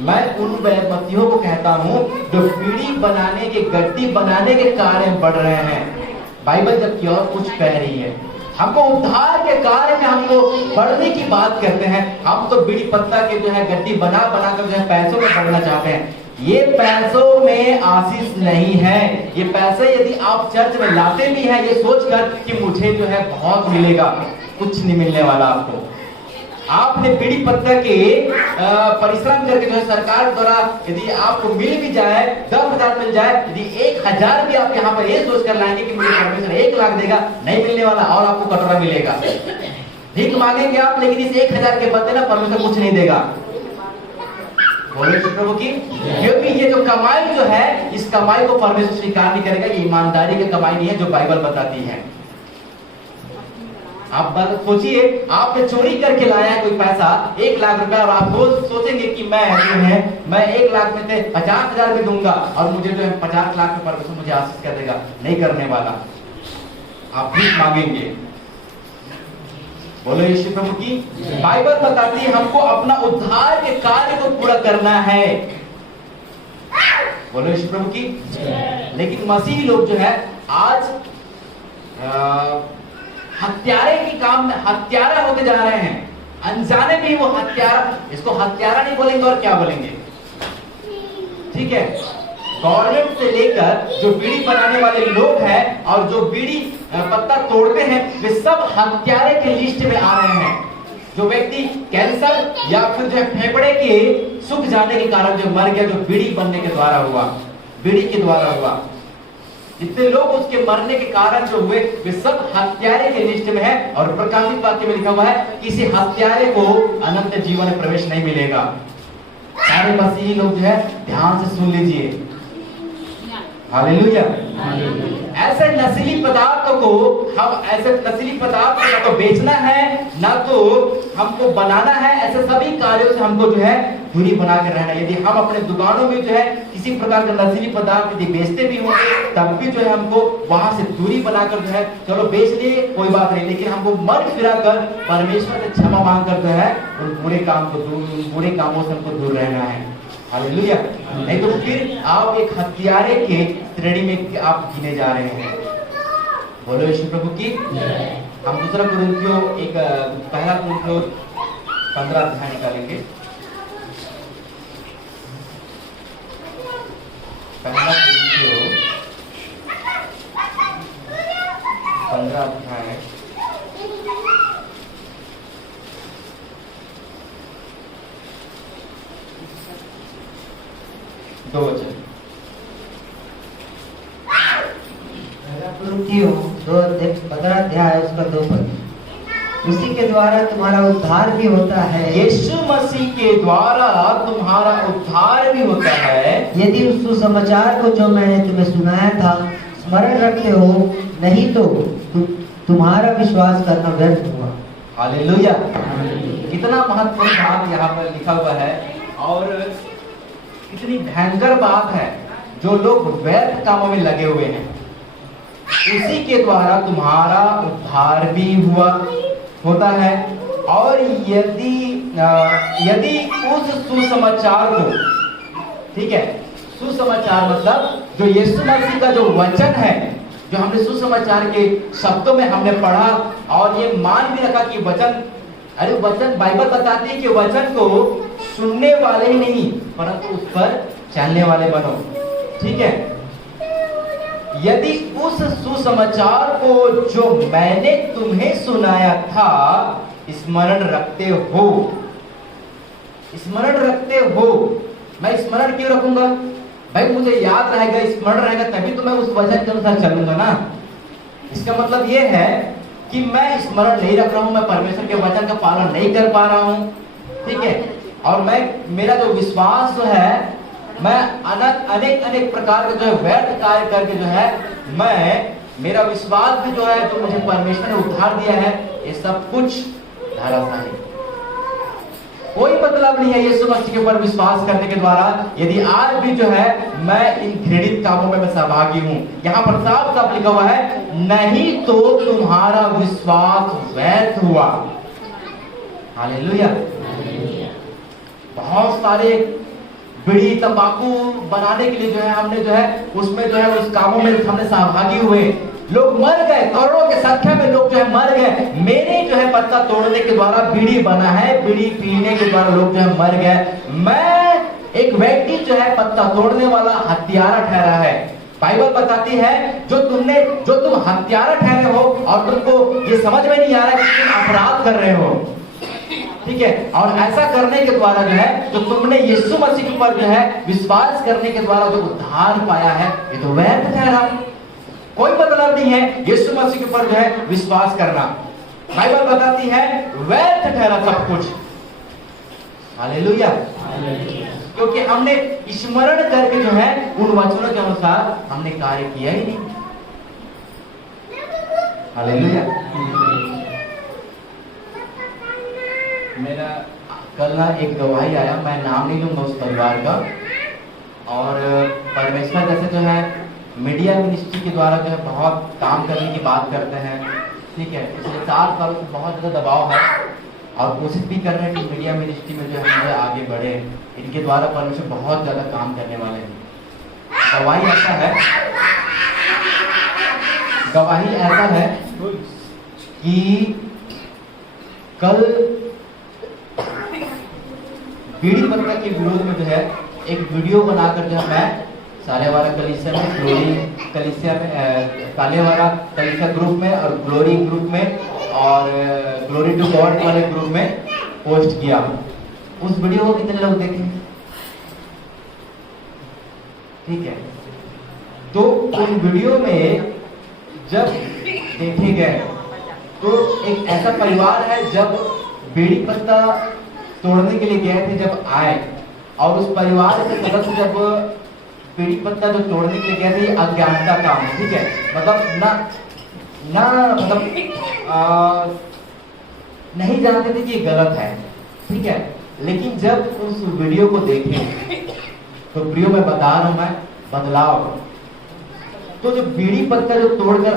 मैं उन मसीहों को कहता हूं जो बीड़ी बनाने के, गड्डी बनाने के कार्य में बढ़ रहे हैं। बाइबल जबकि और कुछ कह रही है। हमको उद्धार के कार्य में हमको बढ़ने की बात करते हैं। हम तो बीड़ी पत्ता के जो है गड्डी बना कर जो है पैसों में बढ़ना चाहते हैं। ये पैसों में आशीष नहीं है। ये पैसे यदि आप चर्च में लाते भी हैं ये सोचकर कि मुझे जो है बहुत मिलेगा, कुछ नहीं मिलने वाला आपको। आपने बीड़ी पत्ता के परिश्रम करके जो है सरकार द्वारा यदि आपको मिल भी जाए, 10,000 मिल जाए, यदि 1,000 भी आप यहाँ पर ये सोच कर लाएंगे कि मुझे परमेश्वर 1 लाख देगा, नहीं मिलने वाला और आपको कटोरा मिलेगा। भीख मांगेंगे आप, लेकिन इस 1,000 के बदले ना परमेश्वर कुछ नहीं देगा। बोले प्रभु की। क्योंकि ये जो कमाई जो है, इस कमाई को परमेश्वर स्वीकार नहीं करेगा। ये ईमानदारी की कमाई नहीं है जो बाइबल बताती है। आप सोचिए, आपने चोरी करके लाया है कोई पैसा 1 लाख रुपया, और आप सोचेंगे कि मैं 1 लाख में से 50,000 भी दूंगा और मुझे जो है 50 लाख में परमेश्वर मुझे आशीष कर देगा। नहीं करने वाला। आप भीख मांगेंगे। बोलो यीशु प्रभु की। बाइबल बताती है हमको अपना उद्धार के कार्य को पूरा करना है। बोलो यीशु प्रभु की। लेकिन मसीही लोग जो है आज हत्यारे की काम में हत्यारा होते जा रहे हैं। अनजाने में ही वो हत्यारा, इसको हत्यारा नहीं बोलेंगे और क्या बोलेंगे? ठीक है। गवर्नमेंट से लेकर जो बीड़ी बनाने वाले लोग हैं और जो बीड़ी पत्ता तोड़ते हैं, वे सब हत्यारे के लिस्ट में आ रहे हैं। जो व्यक्ति कैंसर या फिर जो फेफड़े के सूख जाने के कारण जो मर गया, जो बीड़ी बनने के द्वारा हुआ, बीड़ी के द्वारा हुआ, जितने लोग उसके मरने के कारण जो हुए वे सब हत्यारे के लिस्ट में है। और प्रकाशित वाक्य में लिखा हुआ है किसी हत्यारे को अनंत जीवन में प्रवेश नहीं मिलेगा। सारे मसीही लोग जो है ध्यान से सुन लीजिए। हालेलुया। ऐसे नशीली पदार्थों को हम ऐसे नशीली पदार्थ को ना तो बेचना है ना तो हमको बनाना है। ऐसे सभी कार्यों से हमको जो है दूरी बना कर रहना। यदि हम अपने दुकानों में जो है किसी प्रकार का नशीली पदार्थ यदि बेचते भी होंगे तब भी जो है हमको वहां से दूरी बनाकर जो है चलो बेच लिए कोई बात नहीं, लेकिन हमको मन फिरा कर परमेश्वर से क्षमा मांग कर जो है उन बुरे कामों से हमको दूर रहना है। हालेलुया। नहीं तो फिर आप एक हत्यारे के श्रेणी में आप गिने जा रहे हैं। बोलो यीशु प्रभु की। हम दूसरा कुरिन्थियों पहला कुरिन्थियों 15 अध्याय निकालेंगे। पहला कुरिन्थियों 15 अध्याय 2 वचन। पहला कुरिन्थियों 15 अध्याय उसका 2 पद। उसी के द्वारा तुम्हारा उद्धार भी होता है। यीशु मसीह के द्वारा तुम्हारा उद्धार भी होता है। यदि उस सुसमाचार को जो मैंने तुम्हें सुनाया था स्मरण रखते हो, नहीं तो तुम्हारा विश्वास करना व्यर्थ हुआ। हालेलुया। कितना महत्वपूर्ण बात यहाँ पर लिखा हुआ है और कितनी भयंकर बात है। जो लोग व्यर्थ कामों में लगे हुए हैं उसी के द्वारा तुम्हारा उद्धार भी होता है। और यदि उस सुसमाचार को, ठीक है, सुसमाचार मतलब जो यीशु मसीह का जो वचन है, जो हमने सुसमाचार के शब्दों में हमने पढ़ा और ये मान भी रखा कि वचन बाइबल बताती है कि वचन को सुनने वाले ही नहीं परंतु उस पर चलने वाले बनो। ठीक है। यदि उस सुसमाचार को जो मैंने तुम्हें सुनाया था स्मरण रखते हो। मैं स्मरण क्यों रखूंगा भाई? मुझे याद रहेगा, स्मरण रहेगा तभी तो मैं उस वचन के अनुसार चलूंगा ना। इसका मतलब ये है कि मैं स्मरण नहीं रख रहा हूं, मैं परमेश्वर के वचन का पालन नहीं कर पा रहा हूं। ठीक है। और मेरा जो विश्वास जो है, मैं अनेक प्रकार के जो है व्यर्थ कार्य करके जो है मेरा विश्वास भी जो है जो मुझे परमेश्वर ने उद्धार दिया है ये सब कुछ धराशायी। कोई मतलब नहीं है यीशु मसीह के ऊपर विश्वास करने के द्वारा यदि आज भी जो है मैं इन घृणित कामों में मैं सहभागी हूं। यहाँ पर साफ साफ लिखा हुआ है, नहीं तो तुम्हारा विश्वास व्यर्थ हुआ। हालेलुया। बहुत सारे बीड़ी तंबाकू बनाने के लिए जो है हमने जो है उसमें जो है उस कामों में हमने सहभागी हुए, लोग मर गए, करोड़ों के संख्या में लोग जो है मर गए। मेरे जो है पत्ता तोड़ने के द्वारा बीड़ी बना है, बीड़ी पीने के द्वारा लोग जो है मर गए। मैं एक व्यक्ति जो है पत्ता तोड़ने वाला हत्यारा ठहरा है। बाइबल बताती है जो तुम हत्यारा ठहरे हो और तुमको ये समझ में नहीं आ रहा कि तुम अपराध कर रहे हो। ठीक है। और ऐसा करने के द्वारा जो है जो तुमने यीशु मसीह के ऊपर जो है विश्वास करने के द्वारा जो उद्धार पाया है ये तो व्यर्थ ठहरा। कोई मतलब नहीं है यीशु मसीह के ऊपर जो है विश्वास करना। बाइबल बताती है व्यर्थ ठहरा सब कुछ। हालेलुया। क्योंकि हमने स्मरण करके जो है उन वचनों के अनुसार हमने कार्य किया ही नहीं। हालेलुया। मेरा कल ना एक गवाही आया, मैं नाम नहीं लूंगा उस परिवार का, और परमेश्वर जैसे जो है मीडिया मिनिस्ट्री के द्वारा जो है बहुत काम करने की बात करते हैं। ठीक है। पिछले 4 साल से बहुत ज़्यादा दबाव है और कोशिश भी कर रहे हैं कि मीडिया मिनिस्ट्री में जो है हम आगे बढ़े। इनके द्वारा परमेश्वर बहुत ज़्यादा काम करने वाले हैं। गवाही ऐसा है कि कल बीड़ी पत्ता के विरोध में जो है एक वीडियो बनाकर जो है मैं सालेवाला कलीसिया में, ग्लोरी कलीसिया में, सालेवाला कलीसिया ग्रुप में और ग्लोरी ग्रुप में और ग्लोरी टू गॉड वाले ग्रुप में पोस्ट किया। उस वीडियो को कितने लोग देखे? ठीक है। तो उन वीडियो में जब देखे गए तो एक ऐसा परिवार है जब बीड़ी पत्ता तोड़ने के लिए गए थे, जब आए और उस परिवार के सदस्य जब बीड़ी पत्ता जो तोड़ने के लिए गए थे, ये अज्ञानता काम है, ठीक है। मतलब नहीं जानते थे कि ये गलत है, ठीक है। लेकिन जब उस वीडियो को देखे तो प्रियो मैं बता रहा हूं, मैं बदलाव, तो जो बीड़ी पत्ता जो तोड़कर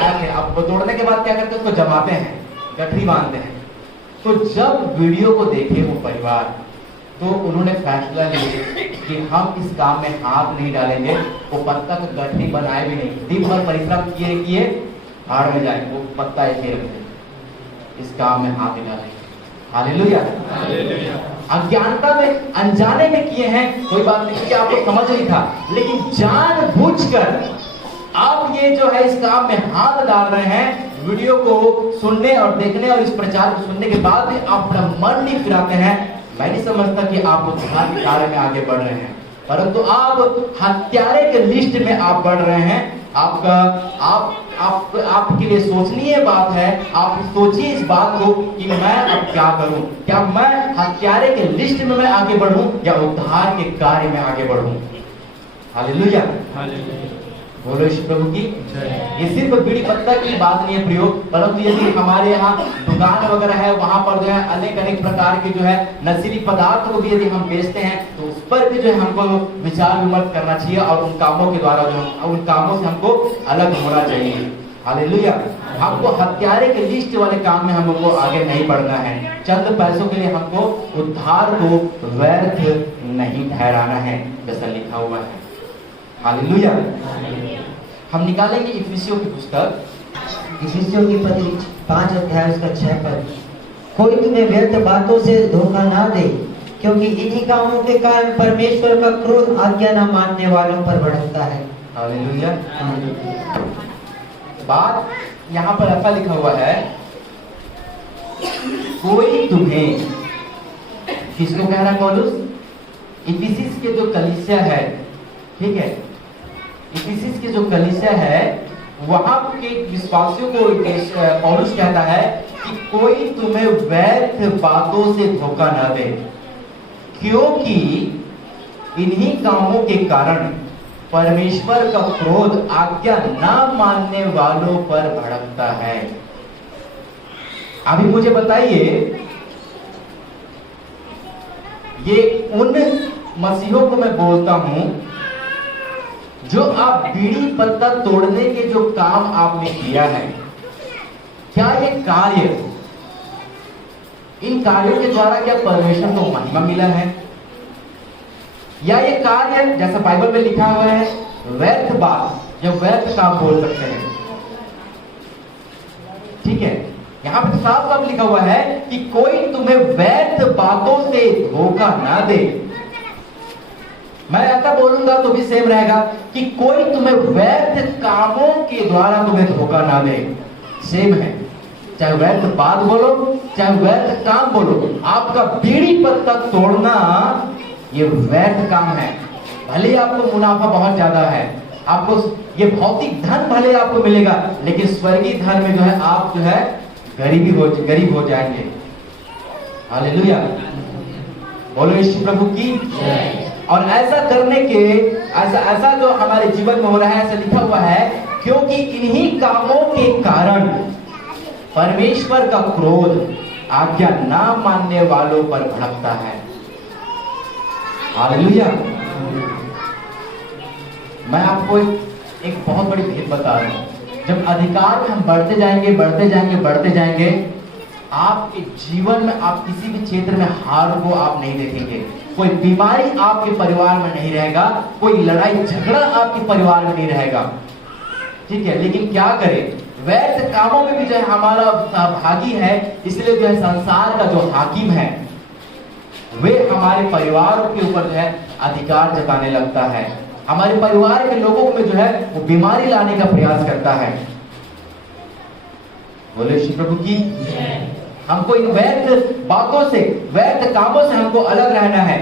आए थे, अब तोड़ने के बाद क्या करते हैं, उसको जमाते हैं, गठरी बांधते हैं। तो जब वीडियो को देखे वो परिवार, तो उन्होंने फैसला लिया कि हम इस काम में हाथ नहीं डालेंगे। वो पत्ता का गठरी बनाए भी नहीं, दिन भर परिश्रम किए हार में जाए, वो पत्ता एक ही रखे, इस काम में हाथ नहीं डालेंगे। हालेलुया। अज्ञानता में, अनजाने में किए हैं, कोई बात नहीं कि आपको समझ नहीं था, लेकिन जानबूझकर आप ये जो है इस काम में हाथ डाल रहे हैं। वीडियो को सुनने और देखने और इस प्रचार को सुनने के बाद भी आप अपना मन नहीं फिराते हैं। मैं नहीं समझता कि आप उद्धार के कार्य में आगे बढ़ रहे हैं, परंतु आप हत्यारे के लिस्ट में आप बढ़ रहे हैं। आपके लिए सोचनीय बात है। आप सोचिए इस बात को कि मैं अब क्या करूं, क्या मैं हत्यारे के लिस्ट में मैं आगे बढ़ूं या उद्धार के कार्य में आगे बढ़ूं। हालेलुया, बोलो यीशु प्रभु की। ये सिर्फ बीड़ी पत्ता की बात नहीं है प्रियो, परंतु यदि हमारे यहाँ दुकान वगैरह है, वहां पर जो है अनेक प्रकार के जो है नशीली पदार्थ को भी यदि हम बेचते हैं, तो उस पर भी जो है हमको विचार विमर्श करना चाहिए और उन कामों के द्वारा जो उन कामों से हमको अलग होना चाहिए। हालेलुया। हमको हत्यारे के लिस्ट वाले काम में हमको आगे नहीं बढ़ना है। चंद पैसों के लिए हमको उद्धार को व्यर्थ नहीं ठहराना है, जैसा लिखा हुआ है। हालेलुया। हम निकालेंगे इफिसियों की पुस्तक, इफिसियों की पत्री 5 अध्याय उसका 6 पद। कोई तुम्हें व्यर्थ बातों से धोखा ना दे, क्योंकि इन्हीं कामों के कारण परमेश्वर का क्रोध आज्ञा न मानने वालों पर भड़कता है। हालेलुया। बात यहाँ पर ऐसा लिखा हुआ है, कोई तुम्हें, किसको कह रहा है पौलुस? इफिसिस के जो कलीसिया है, ठीक है, इफिसिस के जो कलीसिया है वहां के विश्वासियों को पौलुस कहता है कि कोई तुम्हें व्यर्थ बातों से धोखा ना दे, क्योंकि इन्हीं कामों के कारण परमेश्वर का क्रोध आज्ञा ना मानने वालों पर भड़कता है। अभी मुझे बताइए, ये उन मसीहों को मैं बोलता हूं जो आप बीड़ी पत्ता तोड़ने के जो काम आपने किया है, क्या ये कार्य, इन कार्यों के द्वारा क्या परमेश्वर को महिमा मिला है, या ये कार्य जैसा बाइबल में लिखा हुआ है व्यर्थ बात या व्यर्थ काम बोल सकते हैं, ठीक है। यहां पर साफ साफ लिखा हुआ है कि कोई तुम्हें व्यर्थ बातों से धोखा ना दे। मैं ऐसा बोलूंगा तो भी सेम रहेगा कि कोई तुम्हें व्यर्थ कामों के द्वारा तुम्हें धोखा ना दे, सेम है। चाहे व्यर्थ बात बोलो, चाहे व्यर्थ काम बोलो, आपका बीड़ी पत्ता तोड़ना ये व्यर्थ काम है। भले आपको मुनाफा बहुत ज्यादा है, आपको ये भौतिक धन भले आपको मिलेगा, लेकिन स्वर्गीय धन में जो है आप जो है गरीब हो जाएंगे। हालेलुया, बोलो यीशु प्रभु की। और ऐसा करने के ऐसा जो हमारे जीवन में हो रहा है, ऐसा लिखा हुआ है, क्योंकि इन्हीं कामों के कारण परमेश्वर का क्रोध आज्ञा ना मानने वालों पर भड़कता है। हालेलुया। मैं आपको एक बहुत बड़ी भेद बता रहा हूं। जब अधिकार में हम बढ़ते जाएंगे, आपके जीवन में आप किसी भी क्षेत्र में हार को आप नहीं देखेंगे। कोई बीमारी आपके परिवार में नहीं रहेगा, कोई लड़ाई झगड़ा आपके परिवार में नहीं रहेगा, ठीक है। लेकिन क्या करें, व्यर्थ कामों में भी जो है हमारा सहभागी है, इसलिए जो है संसार का जो हाकिम है वे हमारे परिवार के ऊपर जो है अधिकार जताने लगता है। हमारे परिवार के लोगों में जो है वो बीमारी लाने का प्रयास करता है। बोले श्री प्रभु की। हमको इन व्यर्थ बातों से, व्यर्थ कामों से हमको अलग रहना है।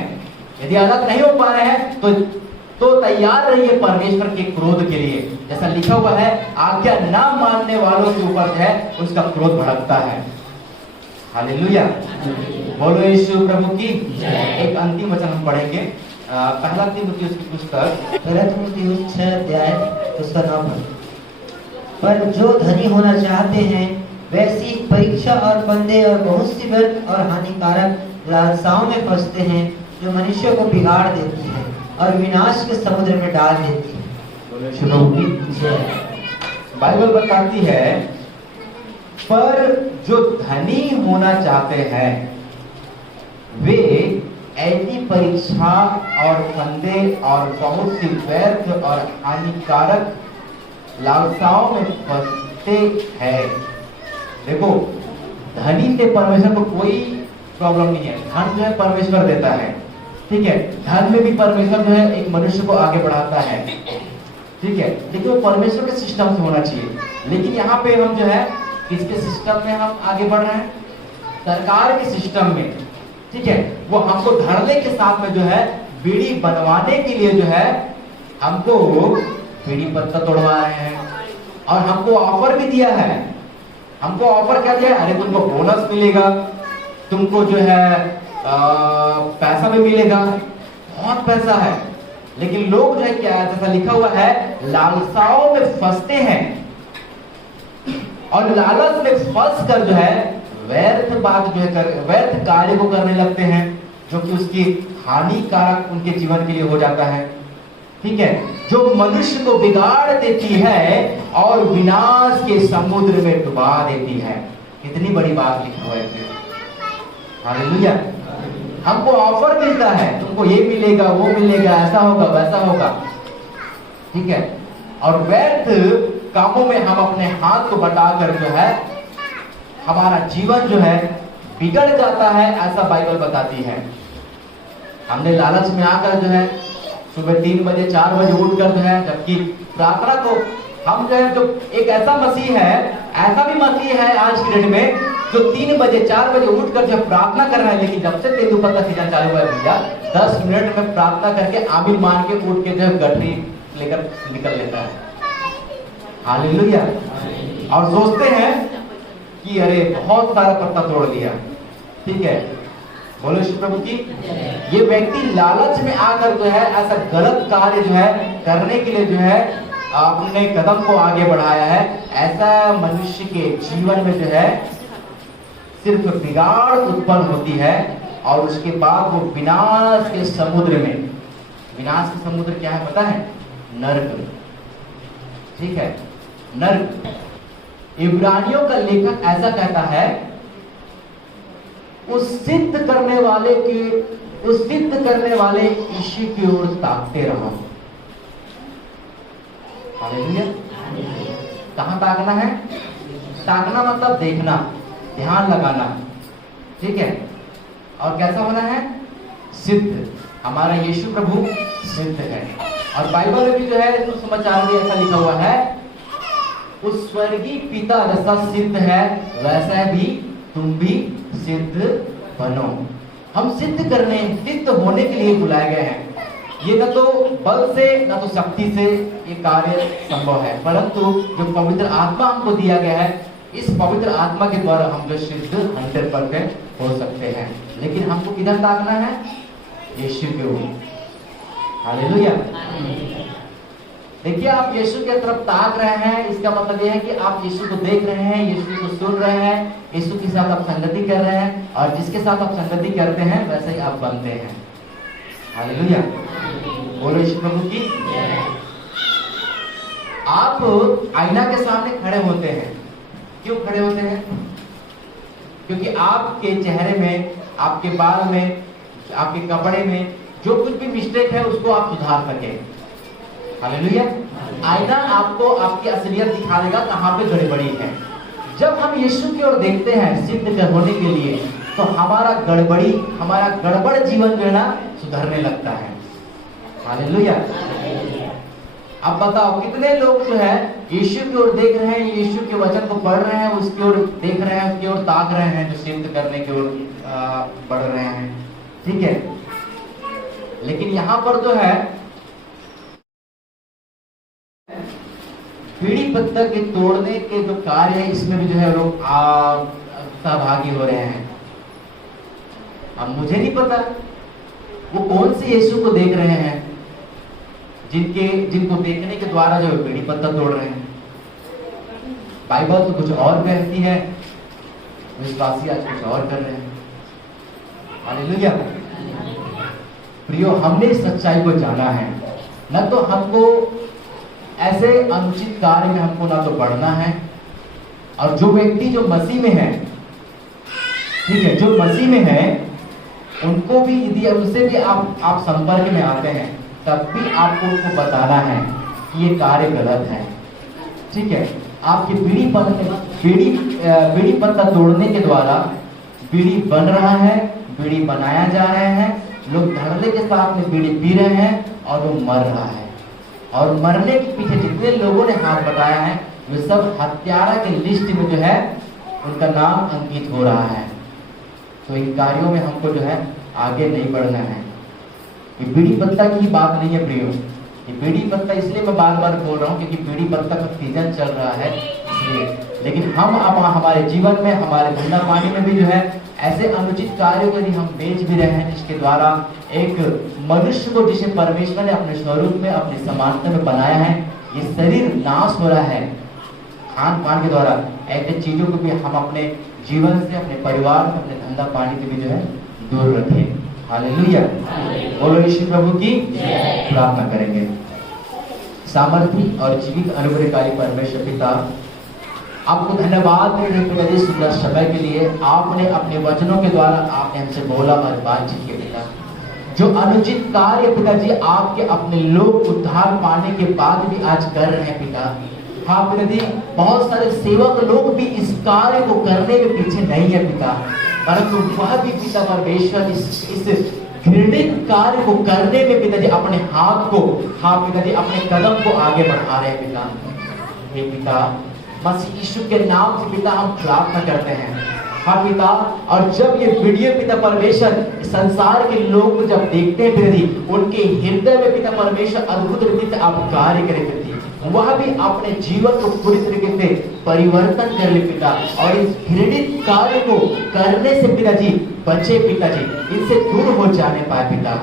यदि अलग नहीं हो पा रहे हैं तो तैयार रहिए परमेश्वर के क्रोध के लिए। जैसा लिखा हुआ है, आज्ञा ना मानने वालों के ऊपर जो है उसका क्रोध भड़कता है। हालेलुया, बोलो यीशु प्रभु की। एक अंतिम वचन हम पढ़ेंगे, पहला तीमुथियुस की पुस्तक पहला तीमुथियुस 6 अध्याय उसका 9 पद। पर जो धनी होना चाहते हैं वैसी परीक्षा और फंदे और बहुत सी व्यर्थ और हानिकारक लालसाओं में फंसते हैं, जो मनुष्य को बिगाड़ देती है और विनाश के समुद्र में डाल देती है। बाइबल बताती है, पर जो धनी होना चाहते हैं वे ऐसी परीक्षा और फंदे और बहुत सी व्यर्थ और हानिकारक लालसाओं में फंसते हैं। देखो, धनी से परमेश्वर को कोई प्रॉब्लम नहीं है। धन जो है परमेश्वर देता है, ठीक है। धन में भी परमेश्वर जो है एक मनुष्य को आगे बढ़ाता है, ठीक है, लेकिन वो परमेश्वर के सिस्टम से होना चाहिए। लेकिन यहाँ पे हम जो है किसके सिस्टम में हम आगे बढ़ रहे हैं? सरकार के सिस्टम में, ठीक है। वो हमको धरने के साथ में जो है बीड़ी बनवाने के लिए जो है हमको बीड़ी पत्ता तोड़वा रहे हैं, और हमको ऑफर भी दिया है। हमको ऑफर क्या दिया है? अरे तुमको बोनस मिलेगा, तुमको जो है पैसा भी मिलेगा, बहुत पैसा है। लेकिन लोग जो है क्या, जैसा लिखा हुआ है, लालसाओं में फंसते हैं और लालच में फंस कर जो है व्यर्थ बात जो है व्यर्थ कार्य को करने लगते हैं, जो कि उसकी हानिकारक उनके जीवन के लिए हो जाता है, ठीक है, जो मनुष्य को बिगाड़ देती है और विनाश के समुद्र में डुबा देती है। कितनी बड़ी बात लिखी हुई है। हालेलुया। हमको ऑफर मिलता है, तुमको ये मिलेगा, वो मिलेगा, ऐसा होगा, वैसा होगा, ठीक है, और व्यर्थ कामों में हम अपने हाथ को बटाकर जो है हमारा जीवन जो है बिगड़ जाता है, ऐसा बाइबल बताती है। हमने लालच में आकर जो है सुबह 3 बजे 4 बजे उठकर जो है, जबकि प्रार्थना को हम जो है, जो एक ऐसा मसीह है, ऐसा भी मसीह है आज की डेट में जो 3 बजे 4 बजे उठकर जो प्रार्थना कर रहा है। लेकिन जब से तेंदुपत्ता का सीजन चालू हुआ है भैया, 10 मिनट में प्रार्थना करके आमीन मान के उठ के जो है गठरी लेकर निकल लेता है। हालेलुया। और सोचते हैं कि अरे बहुत सारा पत्ता तोड़ लिया, ठीक है, बोलो श्री प्रभु की। ये व्यक्ति लालच में आकर जो है ऐसा गलत कार्य जो है करने के लिए जो है अपने कदम को आगे बढ़ाया है। ऐसा मनुष्य के जीवन में जो है सिर्फ बिगाड़ उत्पन्न होती है, और उसके बाद वो विनाश के समुद्र में, विनाश के समुद्र क्या है पता है? नर्क, ठीक है, नर्क। इब्रानियों का लेखक ऐसा कहता है, उस सिद्ध करने वाले यीशु की ओर ताकते रहो। हालेलुया। कहां ताकना है? ताकना मतलब देखना, ध्यान लगाना, ठीक है, और कैसा होना है? सिद्ध। हमारा यीशु प्रभु सिद्ध है। और बाइबल में भी जो है सुसमाचार में ऐसा लिखा हुआ है, उस स्वर्गीय पिता जैसा सिद्ध है वैसा भी तुम भी सिद्ध बनो। हम सिद्ध होने के लिए बुलाए गए हैं। ये न तो बल से न तो शक्ति से ये कार्य संभव है, परंतु जो पवित्र आत्मा हमको दिया गया है, इस पवित्र आत्मा के द्वारा हम जो सिद्ध 100% हो सकते हैं। लेकिन हमको किधर ताकना है? यीशु के ओर। हालेलुया। देखिए, आप यीशु की तरफ ताक रहे हैं, इसका मतलब यह है कि आप यीशु को देख रहे हैं, यीशु को सुन रहे हैं, यीशु के साथ आप संगति कर रहे हैं, और जिसके साथ आप संगति करते हैं वैसे ही आप बनते हैं। हालेलुया। बोलो यीशु प्रभु की। आप आईना के सामने खड़े होते हैं। क्यों खड़े होते हैं? क्योंकि आपके चेहरे में, आपके बाल में, आपके कपड़े में जो कुछ भी मिस्टेक है उसको आप सुधार सकें। हालेलुया। आईना आपको आपकी असलियत दिखा देगा कहां पे गड़बड़ी है। जब हम यीशु की ओर देखते हैं सिद्ध होने के लिए, तो हमारा गड़बड़ जीवन जो है ना सुधरने लगता है। हालेलुया। अब बताओ, कितने लोग जो है यीशु की ओर देख रहे हैं, यीशु के वचन को पढ़ रहे हैं, उसकी ओर देख रहे हैं, उसकी ओर ताक रहे हैं, जो सिद्ध करने की ओर बढ़ रहे हैं, ठीक है। लेकिन यहां पर जो है बीड़ी पत्ता के तोड़ने के जो कार्य है, इसमें भी जो है लोग सहभागी हो रहे हैं। अब मुझे नहीं पता वो कौन से यीशु को देख रहे हैं जिनको देखने के द्वारा जो बीड़ी पत्ता तोड़ रहे हैं? बाइबल तो कुछ और कहती है, विश्वासी आज कुछ और कर रहे हैं। हालेलुया। प्रियो, हमने इस सच्चाई को जाना है। न तो हमको ऐसे अनुचित कार्य में हमको ना तो बढ़ना है, और जो व्यक्ति जो मसीह में है, ठीक है, जो मसीह में है, उनको भी यदि उनसे भी आप संपर्क में आते हैं, तब भी आपको उनको बताना है कि ये कार्य गलत है। ठीक है, आपके बीड़ी पत्ता तोड़ने के द्वारा बीड़ी बन रहा है, बीड़ी बनाया जा रहे हैं, लोग धड़ल्ले के साथ में बीड़ी पी रहे हैं और वो मर रहा है। और मरने के पीछे जितने लोगों ने हाथ बटाया है, वे सब हत्यारा के लिस्ट में जो है उनका नाम अंकित हो रहा है। तो इन कार्यों में हमको जो है आगे नहीं बढ़ना है। ये बीड़ी पत्ता की बात नहीं है प्रियो, ये बीड़ी पत्ता इसलिए मैं बार बार बोल रहा हूँ क्योंकि बीड़ी पत्ता का सीजन चल रहा है इसलिए। लेकिन हम अब हमारे जीवन में, हमारे धंधा पानी में भी जो है ऐसे अनुचित कार्यों को हम बेच भी रहे हैं, जिसके द्वारा एक मनुष्य को, जिसे परमेश्वर ने अपने स्वरूप में, अपनी समानता में बनाया है, ये शरीर नाश हो रहा है खान पान के द्वारा। ऐसे चीजों को भी हम अपने जीवन से, अपने परिवार से, अपने धंधा पानी से भी जो है दूर रखें। हालेलुया। बोलो यीशु प्रभु की प्रार्थना करेंगे। सामर्थी और जीवित अनुग्रहकारी परमेश्वर पिता, आपको धन्यवाद देते सुंदर समय के लिए। आपने अपने वचनों के द्वारा आपने हमसे बोला और बातचीत किया पिता। जो अनुचित कार्य पिताजी आपके अपने लोग उद्धार पाने के बाद भी आज कर रहे हैं पिता, हाँ पिताजी, बहुत सारे सेवक लोग भी इस कार्य को करने के पीछे नहीं है पिता, परंतु वह भी पिता परमेश्वर इस घृणित कार्य को करने में पिताजी अपने हाथ को, हाँ पिताजी, अपने कदम को आगे बढ़ा रहे हैं पिता। हे पिता, मसीह यीशु के नाम से पिता हम प्रार्थना करते हैं, हाँ पिता। और जब ये वीडियो पिता परमेश्वर संसार के लोग जब देखते हैं पिताजी, उनके हृदय में पिता परमेश्वर अद्भुत रीति से आप कार्य करें पिता, वह भी अपने जीवन को पूरी तरीके से परिवर्तन कर ले पिता, और इस घृणित कार्य को करने से पिताजी बचे पिताजी, इनसे दूर हो जाने पाए पिता।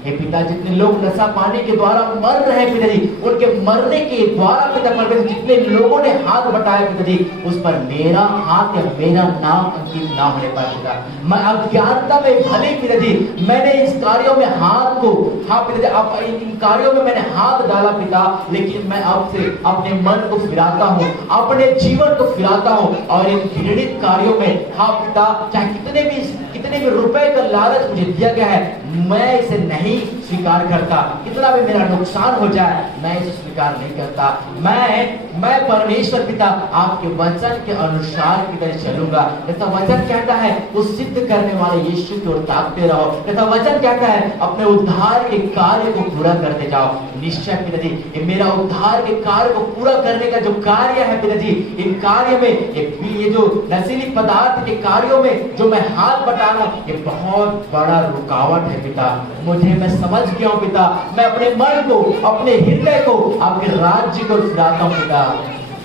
हे पिता, जितने लोग नशा पाने के द्वारा मर रहे हैं पिताजी, उनके मरने के द्वारा पिता परमेश्वर जितने लोगों ने हाथ बटाया पिताजी, उस पर मेरा हाथ या मेरा नाम अंकित ना होने पाए पिता। मैं अज्ञानता में भले पिताजी मैंने इस कार्यों में हाथ को, हाँ पिताजी, आप इन कार्यों में मैंने हाथ डाला पिता, लेकिन मैं आपसे अपने मन को फिराता हूँ, अपने जीवन को फिराता हूँ, और इन घृणित कार्यों में, हाँ पिता, चाहे कितने भी रुपए का लालच मुझे दिया गया है, मैं इसे नहीं स्वीकार करता। कितना भी मेरा नुकसान हो जाए, मैं इसे स्वीकार नहीं करता। मैं परमेश्वर पिता आपके वचन के अनुसार की तरह चलूंगा। ऐसा वचन कहता है उस सिद्ध करने वाले यीशु की ओर ताकते रहो। ऐसा वचन कहता है अपने उद्धार के कार्य को पूरा करते जाओ। निश्चय पिताजी, ये मेरा उद्धार के कार्य को पूरा करने का जो कार्य है पिताजी, इन कार्य में ये जो नशीली पदार्थ के कार्यों में जो मैं हाथ बटा रहा हूं, ये बहुत बड़ा रुकावट है पिता। मुझे, मैं समझ गया हूं पिता, मैं अपने मन को, अपने हृदय को आपके राज्य को फिराता हूं पिता,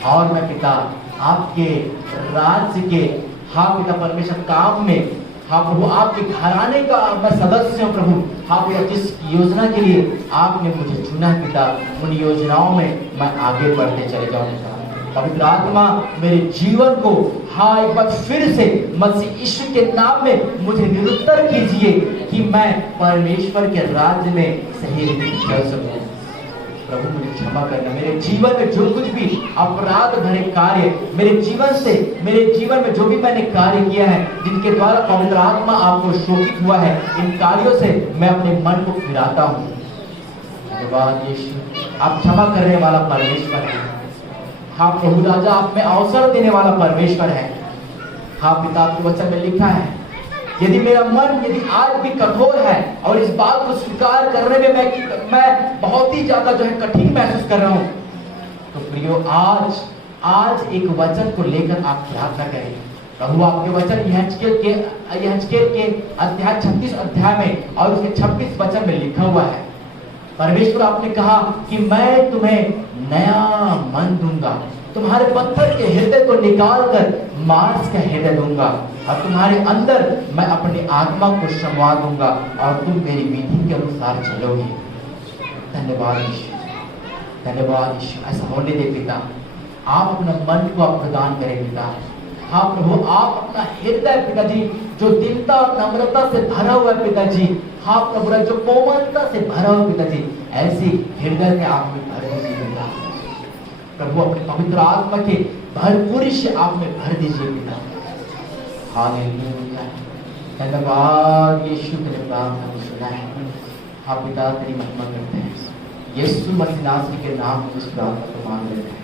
और मैं पिता आपके राज्य के, हाँ पिता परमेश्वर, काम में, हाँ प्रभु, आपके घराने का मैं सदस्य हूँ प्रभु। हाँ पिता, जिस योजना के लिए आपने मुझे चुना है पिता, उन योजनाओं में मैं आगे बढ़ते चले जाऊँ। पवित्र आत्मा मेरे जीवन को, हाँ, एक बार फिर से मसीह यीशु के नाम में मुझे निरुत्तर कीजिए कि मैं परमेश्वर के राज्य में सही चल सकूं। प्रभु मुझे क्षमा करना, मेरे जीवन में जो कुछ भी अपराध भरे कार्य मेरे जीवन में जो भी मैंने कार्य किया है, जिनके द्वारा पवित्र आत्मा आपको शोकित हुआ है, इन कार्यों से मैं अपने मन को फिराता हूँ। धन्यवाद यीशु, आप क्षमा करने वाला परमेश्वर है। हाँ प्रभु राजा, आप में अवसर देने वाला परमेश्वर है। हाँ पिता, आपके वचन में लिखा है, यदि मेरा मन यदि आज भी कठोर है और इस बात को स्वीकार करने में मैं बहुत ही ज्यादा जो है कठिन महसूस कर रहा हूँ, तो प्रियो आज एक वचन को लेकर आप प्रार्थना करें। प्रभु, आपके वचन यहेजकेल के अध्याय 36 अध्याय में और उसके 26 वचन में लिखा हुआ है। परमेश्वर, आपने कहा कि मैं तुम्हें नया मन दूंगा, तुम्हारे पत्थर के हृदय को निकाल कर मांस का हृदय दूंगा। और तुम्हारे अंदर मैं अपनी आत्मा को शमवा दूंगा और तुम मेरी विधि के अनुसार चलोगे। धन्यवाद यीशु, धन्यवाद यीशु। ऐसा होने दे पिता, आप अपना मन को आप प्रदान करें पिता। हाँ प्रभु, आप अपना हृदय पिताजी जो दीनता और नम्रता से भरा हुआ है पिताजी, हाँ प्रभु जो कोमलता से भरा हुआ पिताजी, ऐसी हृदय के आप में भर दीजिए पिता। प्रभु अपने पवित्र आत्मा के भरपूरी से आप में भर दीजिए पिता। हालेलुया, धन्यवाद यीशु, तेरे प्रार्थना को सुना है। हाँ पिता, तेरी महिमा करते हैं। यीशु मसीह नासरी के नाम में इस प्रार्थना को मांग लेते हैं।